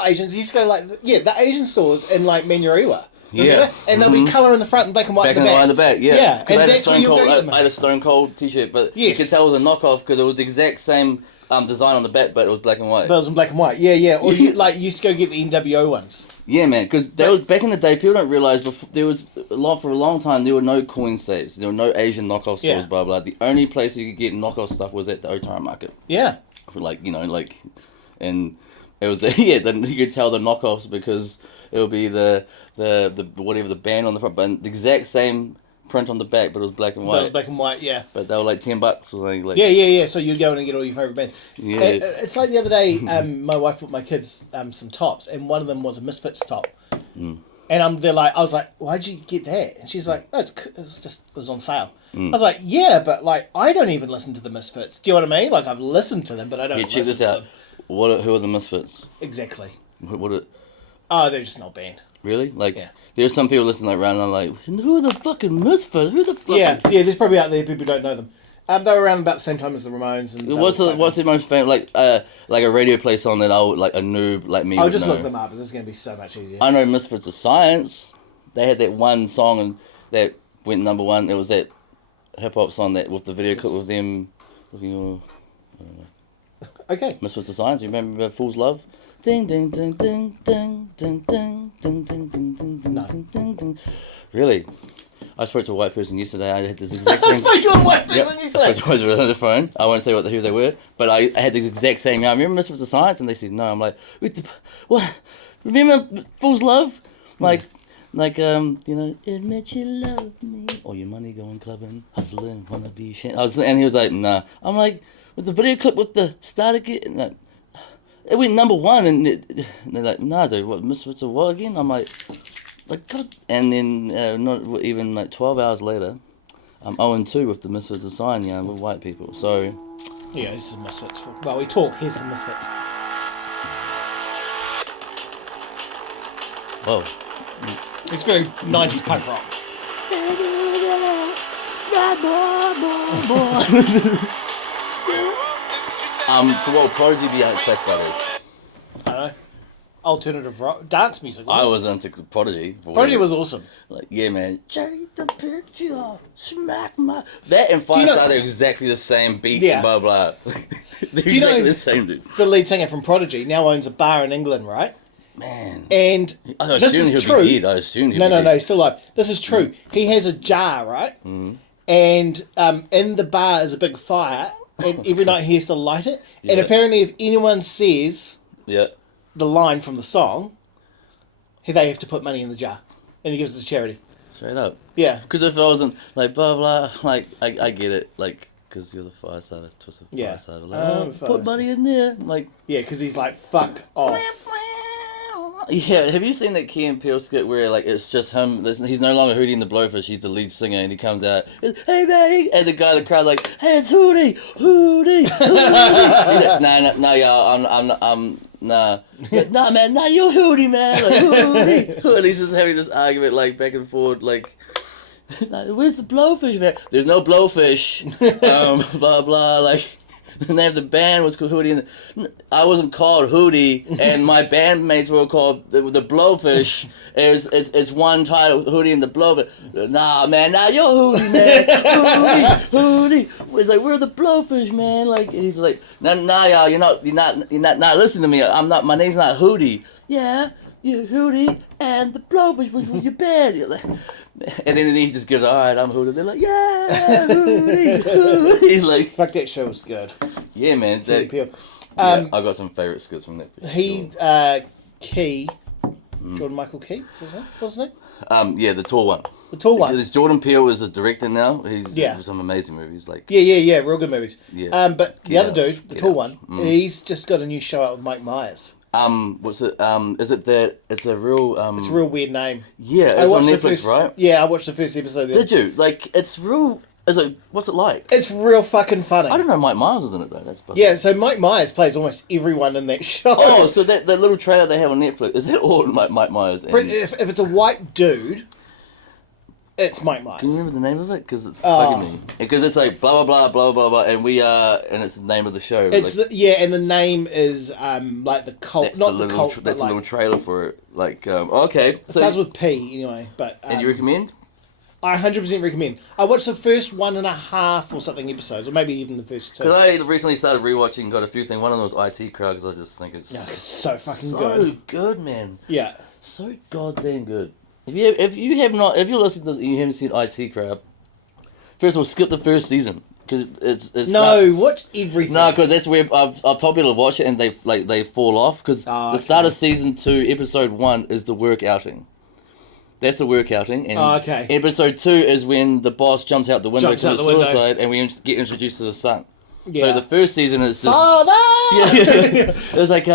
Asians. You used to go to the Asian stores in like Manurewa, Yeah. And they'll be colour in the front and black and white Back in the back. in the back, yeah. Yeah, 'Cause and I had a that's where you'll go get them. I had a Stone Cold t-shirt, but Yes. you could tell it was a knockoff because it was the exact same design on the back, but it was black and white. But it was in black and white. Yeah, yeah. Or you used to go get the NWO ones. Yeah, man, because back in the day, people don't realize before there was for a long time there were no coin safes, there were no Asian knockoff stores, Yeah. blah blah. The only place you could get knockoff stuff was at the Otara market, Yeah. for and it was then you could tell the knockoffs because it would be the whatever the band on the front, but the exact same print on the back, but it was black and But white. it was black and white, yeah. But they were like $10 or something. Like, Yeah. So you'd go in and get all your favourite bands. Yeah. It's like the other day, my wife bought my kids some tops, and one of them was a Misfits top. And I was like, why'd you get that? And she's like, oh, it was on sale. I was like, yeah, but like, I don't even listen to the Misfits. Do you know what I mean? Like, I've listened to them, but I don't Yeah, check listen this to out. them. Who are the Misfits? Exactly. What Oh, they're just an old band. really? Like, Yeah. there's some people listening around and I'm like, who are the fucking Misfits? Who the fuck? Yeah, there's probably out there people who don't know them. They were around about the same time as the Ramones. And What's the most famous like a radio play song that a noob like me I'll would just know? look them up. This is going to be so much easier. I know Misfits of Science. They had that one song and that went number one. It was that hip hop song that with the video clip with them looking all Okay. Misfits of Science. You remember Fool's Love? Ding ding ding ding ding ding ding ding ding ding ding ding ding ding ding. Really? I spoke to a white person yesterday. I had this exact same. I spoke to a white person Yep, yesterday. I spoke to a person on the phone. I won't say who they were, but I had the exact same. I remember Misfits of Science, and they said no. I'm like, what? Remember Fool's Love? Like, admit you love me, or your money going clubbing, hustling, wanna be shit. And he was like, nah. I'm like, with the video clip with the start again, it went number one, and they're like, nah, dude, what, Misfits of what again? I'm like, God. And then not even like 12 hours later, I'm 0-2 with the Misfits of Sign, with white people. So Yeah, this is Misfits. Well, we talk. Here's some Misfits. whoa. It's very 90s punk rock. So what would Prodigy be classified as? I don't know. Alternative rock. Dance music. I was into Prodigy. Prodigy was awesome. Like, yeah, man. Take the picture, smack my... That and Do you know- Firestarter are exactly the same beat, Yeah. blah, blah. They're you know- exactly the same, dude. The lead singer from Prodigy now owns a bar in England, right? Man. And I this assume is he'll true. be dead. I assume he'll No, be dead. no, he's still alive. This is true. He has a jar, right? Mm-hmm. And in the bar is a big fire, and every night he has to light it. And Yeah. apparently, if anyone says Yeah. the line from the song, they have to put money in the jar, and he gives it to charity. Straight up. Yeah, Because if I wasn't, like, blah, blah, like, I get it. Like, because you're the Firestarter, twist of Yeah. Firestarter. Like, put Firestarter. money in there. Like... yeah, because he's like, fuck off. Yeah, have you seen that Key and Peele skit where like it's just him? He's no longer Hootie and the Blowfish. He's the lead singer, and he comes out, "Hey man!" And the guy in the crowd like, "Hey, it's Hootie, Hootie, Hootie." He's like, "Nah, y'all, I'm nah, nah, man, nah, you're Hootie, man, like Hootie." And he's just having this argument like back and forth, like, "Where's the Blowfish, man? There's no Blowfish." Blah blah, like. The name of the band was called Hootie, and I wasn't called Hootie, and my bandmates were called the Blowfish. It's one title, Hootie and the Blowfish. Nah, man, you're Hootie, man, Hootie. It's like, we're the Blowfish, man. Like, and he's like, nah, y'all, you're not listening to me. I'm not. My name's not Hootie. Yeah, you're Hootie and the Blowfish, which was your band. You're like, and then he just goes, all right, I'm Hootie. They're like, yeah, Hootie. Like, Fuck, that show was good. yeah, man. Key and Peele. Yeah, I got some favourite skits from that. He, Key, Jordan Michael Key, what's his name? Yeah, the tall one. The tall one. Because Jordan Peele is the director now. He's Yeah. some amazing movies. Like, Yeah, real good movies. Yeah. But the Get other Out. dude, the Get tall Out. one, he's just got a new show out with Mike Myers. what's it? Is it that? It's a real. It's a real weird name. Yeah, I it's on watched the Netflix, first, right? Yeah, I watched the first episode. Did you? Like, it's real. Is it? What's it like? It's real fucking funny. I don't know. Mike Myers is in it though. That's busted. Yeah, so Mike Myers plays almost everyone in that show. Oh, so that little trailer they have on Netflix is that all Mike Myers? And, If it's a white dude, It's Mike Myers. Can you remember the name of it? Because it's bugging me. Because it's like blah blah blah blah blah blah, and and it's the name of the show. It's like, and the name is like the cult, that's not the the cult. that's but a like, little trailer for it. Like okay, it starts with P anyway. But and you recommend? I 100% recommend. I watched the first 1.5 or something episodes, or maybe even the first 2. Because I recently started rewatching, got a few things. One of them was IT Crowd, because I just think it's so fucking so good. good, man. Yeah. So goddamn good. If you're listening to this and you haven't seen IT Crowd, first of all, skip the first season because it's watch everything. No, because that's where I've told people to watch it and they fall off because the start of season 2, episode 1 is the work outing. That's the work outing, and episode 2 is when the boss jumps out the window to suicide, and we get introduced to the son. Yeah. So the first season is just Father. Yeah. It's like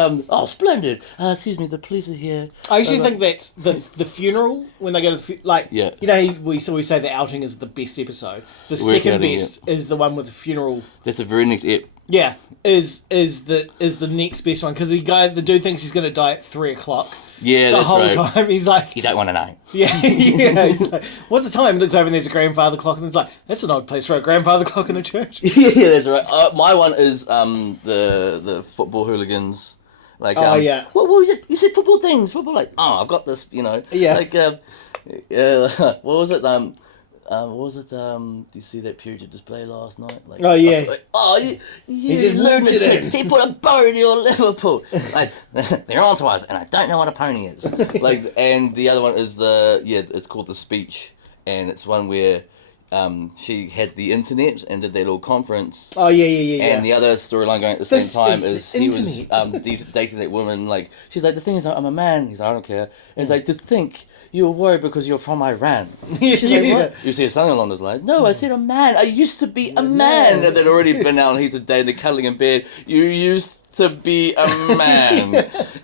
splendid. Excuse me, the police are here. I actually think that's the funeral when they go to the we say the outing is the best episode. The second best is the one with the funeral. That's the very next ep. Yeah, is the next best one because the dude thinks he's gonna die at 3:00. Yeah, the whole time he's like, you don't want to know. Yeah. He's like, what's the time? He looks over and there's a grandfather clock, and it's like, that's an odd place for a grandfather clock in the church. Yeah, that's right. My one is the football hooligans. Like, what was it? You said football things. Football, like, I've got this. Yeah. Like, what was it? Do you see that Puget display last night? Like, you he just lunatic! He put a bone in your Liverpool. Like, they're onto us, and I don't know what a pony is. Like, and the other one is it's called The Speech, and it's one where she had the internet and did that little conference. And the other storyline going at the same time is he was dating that woman. Like, she's like, the thing is, I'm a man. He's like, I don't care. And it's like, to think you're worried because you're from Iran. She's like, what? You see something along those lines. No, I said a man. I used to be a man. And they'd already been out on heaps of day and they're cuddling in bed. You used to be a man.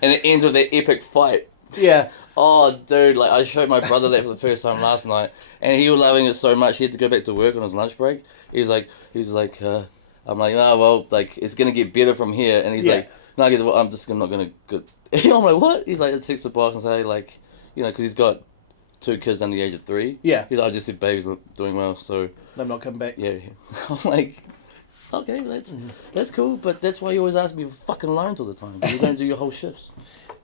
And it ends with that epic fight. Yeah. Oh, dude, like, I showed my brother that for the first time last night, and he was loving it so much, he had to go back to work on his lunch break. He was like, I'm like, oh, well, like, it's going to get better from here. And he's like, no, I'm just not going to go. I'm like, what? He's like, I'd text the boss and say, like, because he's got 2 kids under the age of 3. Yeah. He's like, I just said baby's not doing well, so. I'm not coming back. Yeah. I'm like, okay, that's cool, but that's why you always ask me for fucking loans all the time. You're going to do your whole shifts.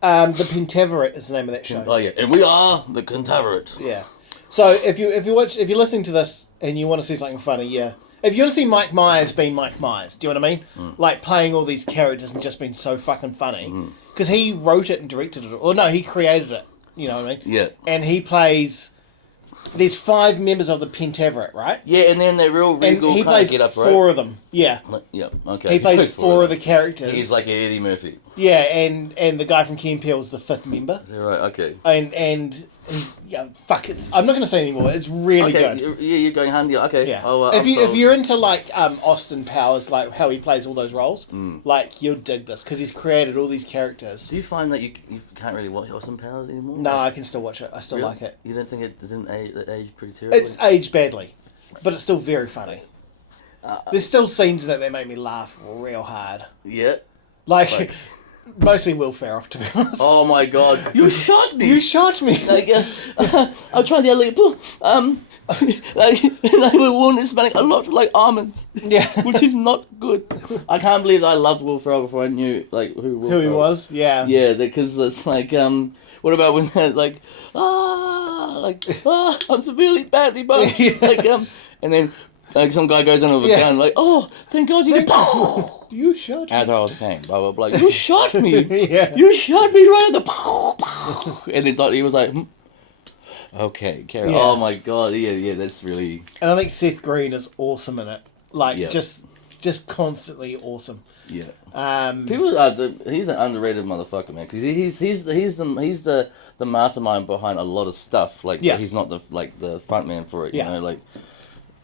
The Pentaveret is the name of that show. Oh yeah, and we are the Pentaveret. Yeah. So if you're listening to this and you want to see something funny, if you want to see Mike Myers being Mike Myers, do you know what I mean? Like playing all these characters and just being so fucking funny, because he wrote it and directed it, or no, he created it. You know what I mean? Yeah. And he plays. There's 5 members of the Pentaveret, right? Yeah, and then they're real regal. And he plays get up, right? 4 of them. Yeah. Yeah. Okay. He plays 4 of the characters. He's like Eddie Murphy. Yeah, and the guy from Key and Peele is the 5th member. Is that right? Okay. And fuck it. I'm not going to say anymore. It's really good. You're going handy. Okay. Yeah. If you're into like Austin Powers, like how he plays all those roles, like you'll dig this because he's created all these characters. Do you find that you can't really watch Austin Powers anymore? No, I can still watch it. I still like it. You don't think it doesn't age pretty terribly? It's aged badly, but it's still very funny. There's still scenes in it that make me laugh real hard. Yeah. Like mostly Will Ferrell, to be honest. Oh my god! You shot me! You shot me! Like, I'm trying the other like, they were worn and smelling a lot like almonds. Yeah. Which is not good. I can't believe I loved Will Ferrell before I knew, like, who he was, yeah. Yeah, because it's like, what about when they're like, I'm severely badly boned. Like, and then, like, some guy goes in with a gun, like, oh, thank God you You shot me. As I was saying, blah, blah, blah. Like, you shot me. Yeah. You shot me right at the and then thought he was like, okay, carry on. Oh my God, yeah, that's really... And I think Seth Green is awesome in it. Like, just constantly awesome. Yeah. He's an underrated motherfucker, man, because he's the mastermind behind a lot of stuff. Like, he's not the front man for it, you know, like...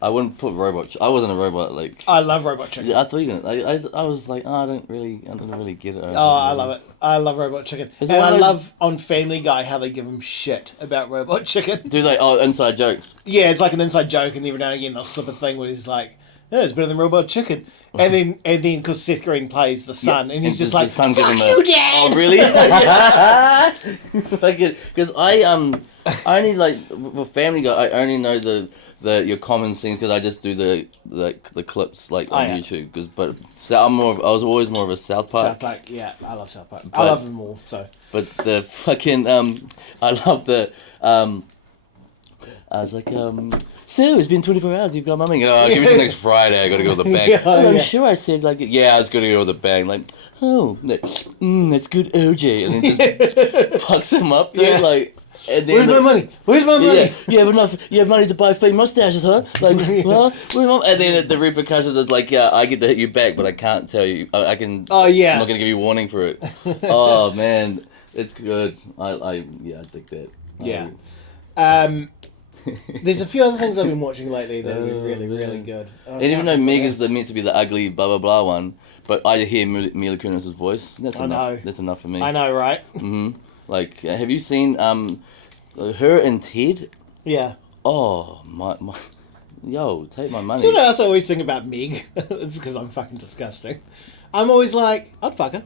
I wouldn't put robot. I wasn't a robot. Like, I love Robot Chicken. I thought you were gonna. I was like, I don't really get it. I love it. I love Robot Chicken, and I love on Family Guy how they give him shit about Robot Chicken. Do they? Oh, inside jokes. Yeah, it's like an inside joke, and every now and again they'll slip a thing where he's like, Yeah, it's better than real boiled chicken. And then, because Seth Green plays the son, and he's just the like, son "Fuck giving you, Dad!" Oh, really? Because I only like with Family Guy. I only know the your common scenes because I just do the clips like on YouTube. But I was always more of a South Park. South Park, yeah, I love South Park. I love them all. So, but the fucking I love the I was like so it's been 24 hours. You've got mummy. Oh, give me till next Friday. I got to go to the bank. I'm sure I said like I was going to go to the bank. Like that's good OJ, and then just fucks him up, dude. Yeah. Like. And then Where's my money? Where's my money? You have money to buy fake mustaches, huh? Like, well, and then the repercussions is like, I get to hit you back, but I can't tell you. I can. Oh yeah. I'm not gonna give you a warning for it. Oh man, it's good. I think that. Yeah. There's a few other things I've been watching lately that have been really, really good. And even though Meg is meant to be the ugly blah blah blah one, but I hear Mila Kunis' voice. That's enough. Know. That's enough for me. I know, right? Mm-hmm. Like, have you seen her and Ted? Yeah. Oh my! Yo, take my money. Do you know what else I always think about Meg? It's because I'm fucking disgusting. I'm always like, I'd fuck her.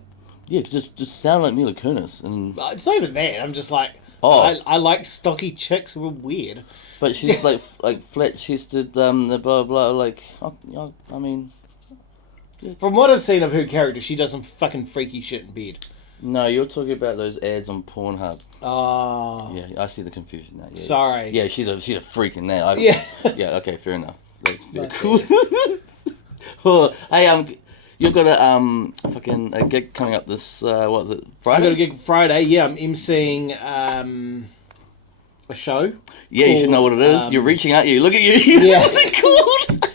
Yeah, just sound like Mila Kunis, and It's not even that. I'm just like, I like stocky chicks who are weird. But she's like flat-chested, the blah blah. Like, I mean, yeah. From what I've seen of her character, she does some fucking freaky shit in bed. No, you're talking about those ads on Pornhub. Oh. Yeah, I see the confusion now. Yeah, sorry. Yeah, she's a freak in that. Yeah. Yeah. Okay, fair enough. That's very cool. Oh, hey, you've got a fucking a gig coming up this what is it, Friday? I've got a gig Friday. Yeah, I'm emceeing a show. Yeah, you should know what it is. You're reaching out. You look at you. Yeah. What's it called?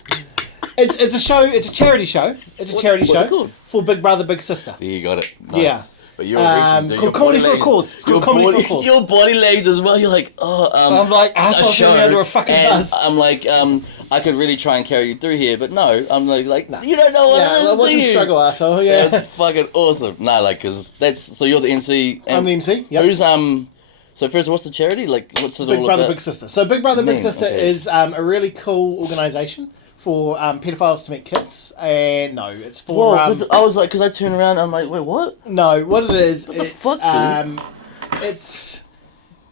It's a show. It's a charity show. It's a charity show. What's it called? For Big Brother Big Sister. Yeah, you got it. Nice. Yeah. But you're reaching, dude. Called Comedy for a Cause. It's called Comedy for a Cause. Your body language as well. You're like, I'm like, asshole sitting under a fucking bus. I'm like, I could really try and carry you through here, but no. I'm like, nah. You don't know what it is, I wasn't struggle, asshole. Yeah. That's fucking awesome. Nah, like, cause so you're the MC. And I'm the MC. Yep. Who's So first, what's the charity? Like, what's it all about? Big Brother Big Sister. So Big Brother Big Sister is a really cool organisation for pedophiles to meet kids, and no, it's for. Whoa, I was like, because I turned around, I'm like, wait, what? No, what it is, what the fuck, dude? It's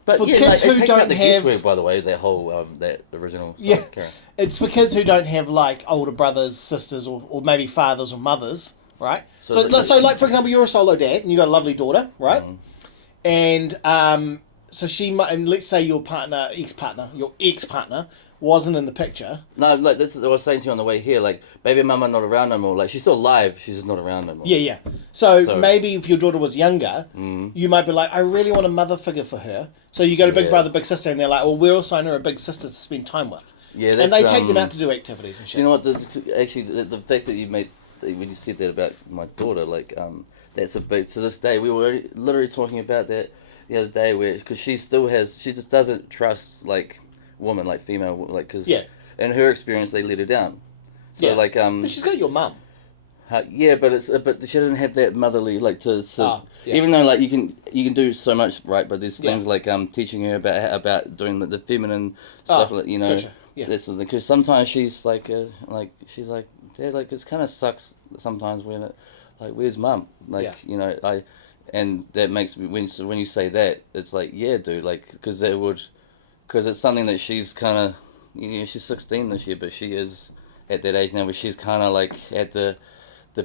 but for kids who takes don't out the have. guesswork, by the way, that whole that original. Yeah, Karen. It's for kids who don't have like older brothers, sisters, or maybe fathers or mothers, right? So like for example, you're a solo dad and you got a lovely daughter, right? And so she might, and let's say your ex-partner wasn't in the picture. No, like that's what I was saying to you on the way here. Like, baby mama not around no more. Like, she's still alive. She's just not around no more. Yeah. So maybe if your daughter was younger, you might be like, I really want a mother figure for her. So you go to Big Brother, Big Sister, and they're like, well, we'll assign her a big sister to spend time with. Yeah, and they take them out to do activities and shit. You know what? Actually, the fact that you made when you said that about my daughter, like, that's a big. To this day, we were literally talking about that the other day, because she just doesn't trust like women, like female, like, because in her experience they let her down. So like but she's got your mum. Yeah, but she doesn't have that motherly, like, even though like you can do so much, right? But there's things like teaching her about doing the feminine stuff, like, you know. Gotcha. Yeah. That's the thing, because sometimes she's like she's like, Dad, like, it kind of sucks sometimes when it, like, where's mum, like, you know, and that makes me, when you say that, it's like, yeah, dude, like, because it's something that she's kind of, you know, she's 16 this year, but she is at that age now where she's kind of like at the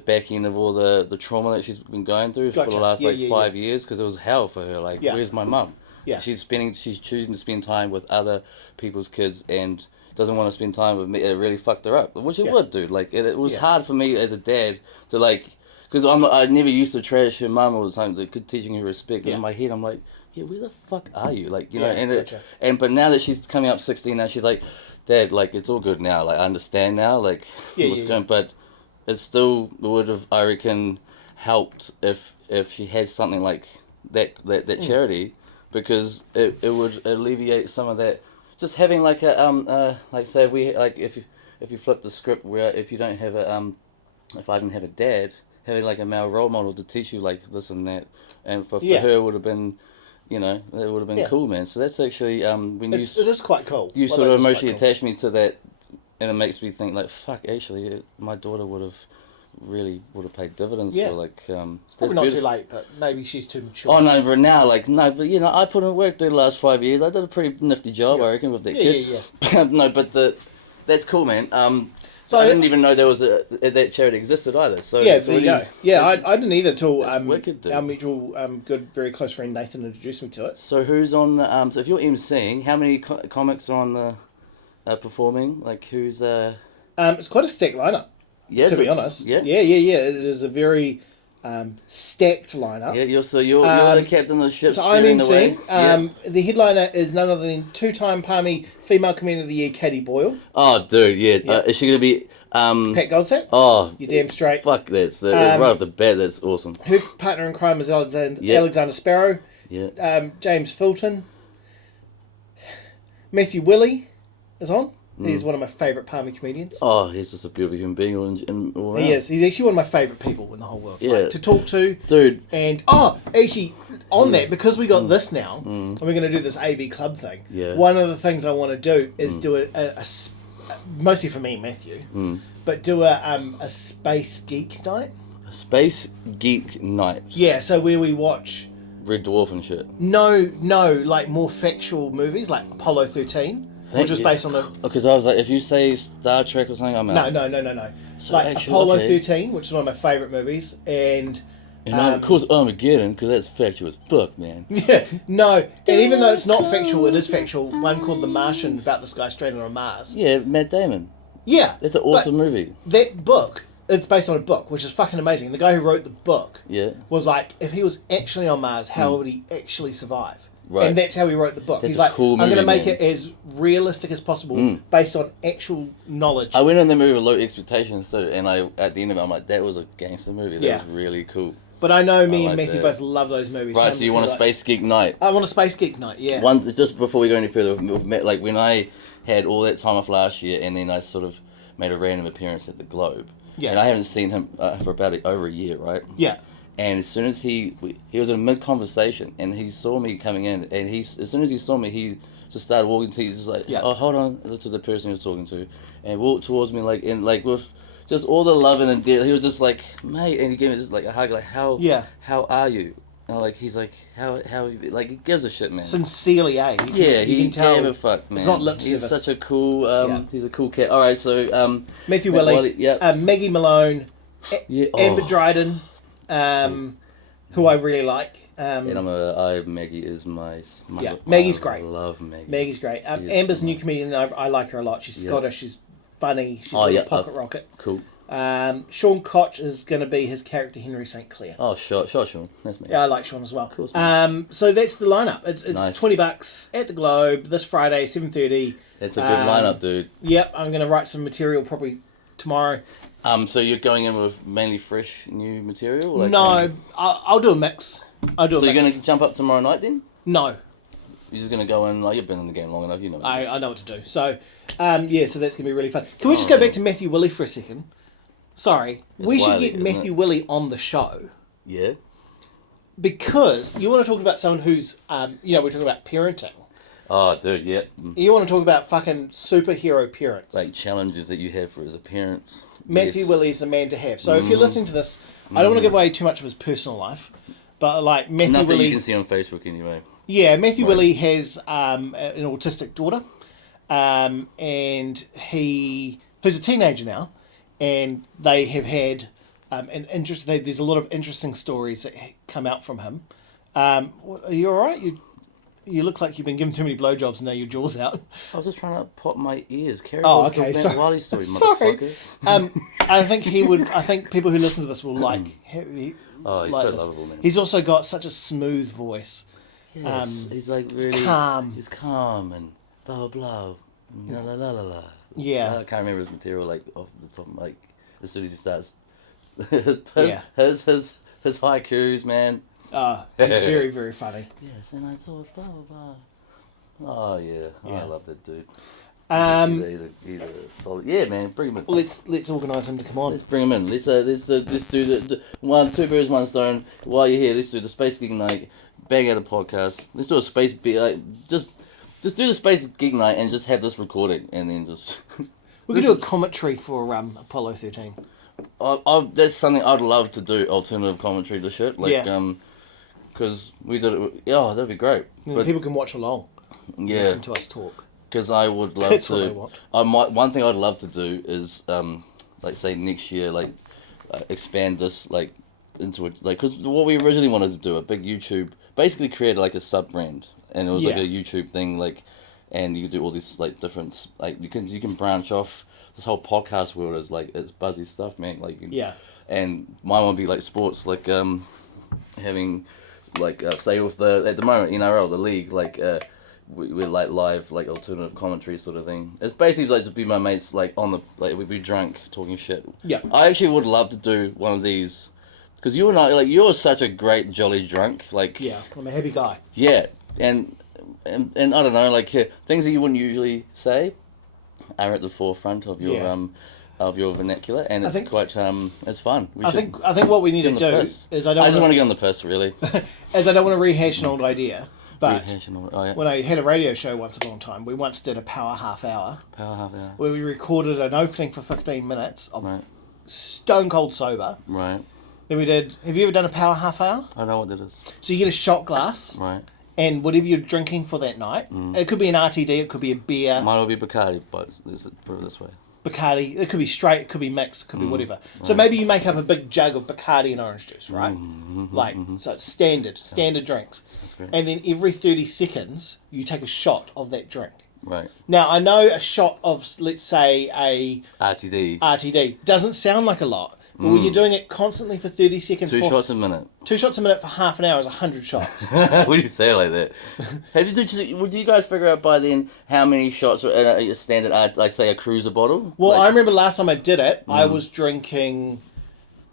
back end of all the trauma that she's been going through for the last 5 years, because it was hell for her. Like, where's my mum? Yeah. She's choosing to spend time with other people's kids and doesn't want to spend time with me. It really fucked her up, which it would, dude. Like, it was hard for me as a dad to, like, because I never used to trash her mum all the time, teaching her respect. And in my head, I'm like, yeah, where the fuck are you? Like, you know, but now that she's coming up 16 now, she's like, Dad, like, it's all good now. Like, I understand now, like, what's going. But it still would have, I reckon, helped if she had something like that charity, because it would alleviate some of that. Just having like a like, say if you flip the script where if you don't have if I didn't have a dad, having like a male role model to teach you like this and that, and for her would have been, you know, it would have been cool, man. So that's actually it is quite cool. You sort of emotionally attached me to and it makes me think like, fuck, actually, my daughter would have paid dividends for like. It's probably not too late, but maybe she's too mature. Oh no, but now like no, but you know, I put in work the last 5 years. I did a pretty nifty job, I reckon, with that kid. Yeah. No, but that's cool, man. So I didn't even know there was that charity existed either. So yeah, there you go. Yeah, I didn't either till our mutual good, very close friend Nathan introduced me to it. So who's on the so if you're emceeing, how many comics are on the performing? Like who's It's quite a stacked lineup. Yeah, to be honest. Yeah. It is a very stacked lineup. Yeah, you're the captain of the ship. So I'm emceeing. The headliner is none other than two-time Palmy Female Comedian of the Year, Katie Boyle. Oh, dude, yeah. Is she gonna be Pat Goldsack? Oh, you're damn straight. Fuck, that's right off the bat. That's awesome. Her partner in crime is Alexander Sparrow. Yeah. James Fulton. Matthew Willey is on. He's one of my favourite Palmy comedians. Oh, he's just a beautiful human being all around. He is. He's actually one of my favourite people in the whole world. Yeah. Like, to talk to. Dude. And, actually, on that, because we got this now, and we're going to do this AV Club thing, one of the things I want to do is do a mostly for me and Matthew, but do a Space Geek night. A Space Geek night? Yeah, so where we watch... Red Dwarf and shit? No, like more factual movies, like Apollo 13. Which was based on the... Because I was like, if you say Star Trek or something, I'm out. No. So like actually, Apollo 13, which is one of my favourite movies, and of course Armageddon, because that's factual as fuck, man. Yeah, no, and even though it's not factual, it is factual. One called The Martian, about this guy stranded on Mars. Yeah, Matt Damon. Yeah. It's an awesome movie. That book, it's based on a book, which is fucking amazing. The guy who wrote the book was like, if he was actually on Mars, how would he actually survive? Right. And that's how he wrote the book. He's like, cool I'm going to make it as realistic as possible based on actual knowledge. I went in the movie with low expectations too, and at the end of it, I'm like, that was a gangster movie. That was really cool. But I know me and Matthew both love those movies. Right, so you want a Space Geek night? I want a Space Geek night, yeah. Just before we go any further, like when I had all that time off last year, and then I sort of made a random appearance at the Globe. Yeah. And I haven't seen him for about over a year, right? Yeah. And as soon as he was in mid-conversation, and he saw me coming in, and as soon as he saw me, he just started walking to, he's just like, oh, hold on, to the person he was talking to, and walked towards me, like with just all the love and endearment. He was just like, mate, and he gave me just like a hug, like, how are you? And he's like, how, like, he gives a shit, man. Sincerely, eh? He can tell. Give a fuck, man. It's not lip service. He's such a cool, he's a cool cat. All right, so, Matthew Willey, Maggie Malone, Amber Dryden, who I really like. And Maggie is my Maggie's great. I love Maggie. Maggie's great. Amber's a new comedian, and I like her a lot. She's Scottish, she's funny, she's a pocket rocket. Cool. Sean Koch is going to be his character, Henry St. Clair. Oh, sure, Sean. That's me. Yeah, I like Sean as well. Cool, so that's the lineup. It's nice. $20 at the Globe this Friday, 7:30. It's a good lineup, dude. Yep, I'm going to write some material probably tomorrow. So you're going in with mainly fresh new material? Like, no, I'll do a mix. So you're going to jump up tomorrow night then? No. You're just going to go in, like, you've been in the game long enough, you know. I know what to do. So, so that's going to be really fun. Can we just go back to Matthew Willey for a second? Sorry. We should get Matthew Willey on the show. Yeah. Because you want to talk about someone who's, we're talking about parenting. Oh, dude, yeah. You want to talk about fucking superhero parents. Like challenges that you have for his appearance. Matthew Willey is the man to have. So if you're listening to this, I don't want to give away too much of his personal life, but like Matthew Nothing Willey... you can see on Facebook anyway. Yeah, Matthew Willey has an autistic daughter, and who's a teenager now, and they have had there's a lot of interesting stories that come out from him. Are you all right? You look like you've been given too many blowjobs and now your jaw's out. I was just trying to pop my ears. Okay, sorry. Wiley story, sorry. I think people who listen to this will like. He's like so this. lovable, man. He's also got such a smooth voice. Yes, he's like really calm. He's calm and blah blah blah, la la la la. Yeah. I can't remember his material like off the top. Like as soon as he starts, his haikus, man. He's very, very funny. Yes, and I thought, blah, blah, blah. Oh, yeah. I love that dude. He's a solid... Yeah, man, bring him in. Let's organise him to come on. Let's bring him in. Let's just do the two birds, one stone. While you're here, let's do the Space Geek Night, bang out a podcast. Let's do a Space... just do the Space Geek Night and just have this recording, and then just... We could do a commentary for Apollo 13. That's something I'd love to do. Alternative commentary to shit. Like, Yeah. because we did it. Yeah, that'd be great. And But people can watch along. yeah, Listen to us talk. because I would love That's to. what I want. One thing I'd love to do is like say next year, like expand this like into a like because what we originally wanted to do, a big YouTube, basically create like a sub brand, and it was like Yeah. a YouTube thing, like, and you could do all these like different like you can branch off. This whole podcast world is like it's buzzy stuff, man. Like Yeah. and mine would be like sports, like having like say with the at the moment NRL the league like we're like live like alternative commentary sort of thing. It's basically like just be my mates like on the like we'd be drunk talking shit. Yeah. I actually would love to do one of these because you and I like you're such a great jolly drunk like Yeah, I'm a happy guy. yeah and I don't know like things that you wouldn't usually say are at the forefront of your Yeah. Of your vernacular, and it's think- quite it's fun. I think what we need to get on the do piss. is I I just want don't to get on the piss, really. want to rehash an old idea, but Oh, yeah. when I had a radio show once upon a time, we once did a power half hour Power half hour. where we recorded an opening for 15 minutes of Right, stone cold sober. right. Then we did. Have you ever done a power half hour? I know what that is. So you get a shot glass Right. and whatever you're drinking for that night. It could be an RTD, it could be a beer, Mine will be Bacardi, but let's put it this way. Bacardi. It could be straight, it could be mixed, it could be whatever. So maybe you make up a big jug of Bacardi and orange juice, right? So it's standard drinks. That's great. And then every 30 seconds, you take a shot of that drink. Right. Now, I know a shot of, let's say, a RTD. RTD doesn't sound like a lot, but when you're doing it constantly for 30 seconds, Two shots a minute. 2 shots a minute for half an hour is 100 shots. What do you say it like that? Would you guys figure out by then how many shots are in a standard, like say a cruiser bottle? Well, Like, I remember last time I did it, I was drinking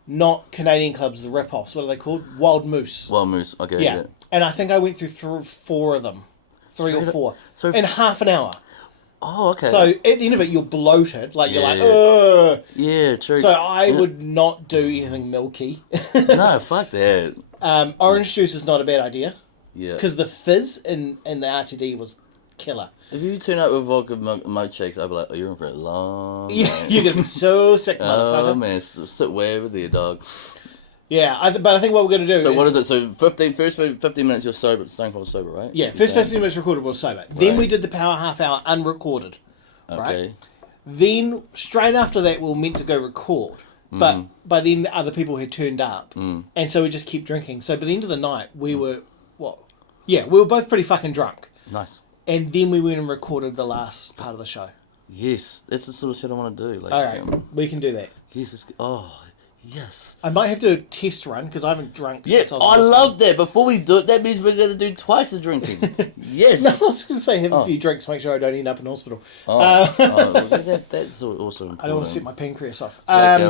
not Canadian Clubs, the rip-offs. What are they called? Wild Moose. Well, Moose. Okay. Yeah. And I think I went through 4 of them. 3 or 4. So- in half an hour. Oh, okay. So at the end of it, you're bloated. Like, you're like, Yeah. ugh. yeah, true. So I would not do anything milky. No, fuck that. Orange juice is not a bad idea. Yeah. Because the fizz in the RTD was killer. If you turn up with vodka milkshakes, I'd be like, oh, you're in for a long Yeah, night. you're going to be so sick, Oh, motherfucker. man, sit way over there, dog. Yeah, but I think what we're going to do So what is it? So 15 minutes you're sober, stone cold sober, right? Yeah, You're first saying? 15 minutes recorded was sober. Then Right. we did the power half hour unrecorded. Okay. Right? Then, straight after that, we were meant to go record. But by then, other people had turned up. And so we just kept drinking. So by the end of the night, we were, we were both pretty fucking drunk. Nice. And then we went and recorded the last part of the show. Yes, that's the sort of shit I want to do. Like, All right, we can do that. yes, yes. I might have to do a test run because I haven't drunk Yeah, since I was I in hospital. love that. Before we do it, that means we're going to do twice the drinking. Yes. No, I was going to say have a few drinks, make sure I don't end up in hospital. That's also important. I don't want to set my pancreas off. Like,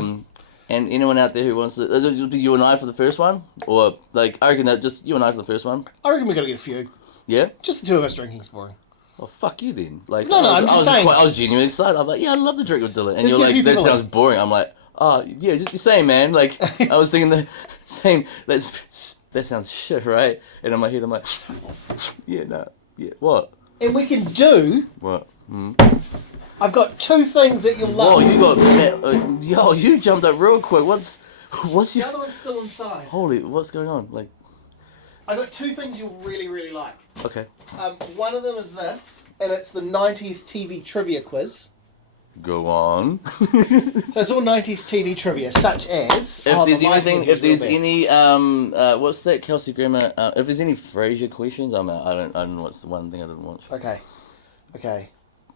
and anyone out there who wants to, it'll be you and I for the first one, or like I reckon that just you and I for the first one. I reckon we're going to get a few. Yeah. Just the two of us drinking's boring. Well, fuck you then. Like, No, I'm just saying. I was genuinely excited. I'm like, yeah, I'd love to drink with Dylan, and Let's you're get a few like, that people sounds in. boring. I'm like, oh yeah, just the same, man. Like, I was thinking the same. That sounds shit, right? And in my head, I'm like, yeah, no, yeah, what? And we can do... What? I've got 2 things that you'll Whoa, love. you got yo, you jumped up real quick. What's The your other one's still inside. holy? What's going on? Like, I got 2 things you'll really, really like. okay, One of them is this, and it's the 90s TV trivia quiz. go on. So it's all 90s TV trivia, such as... If there's the lighting anything, was if there's real bad. any, what's that Kelsey Grammer? If there's any Frasier questions, I'm out. I don't know what's the one thing I didn't watch. Okay.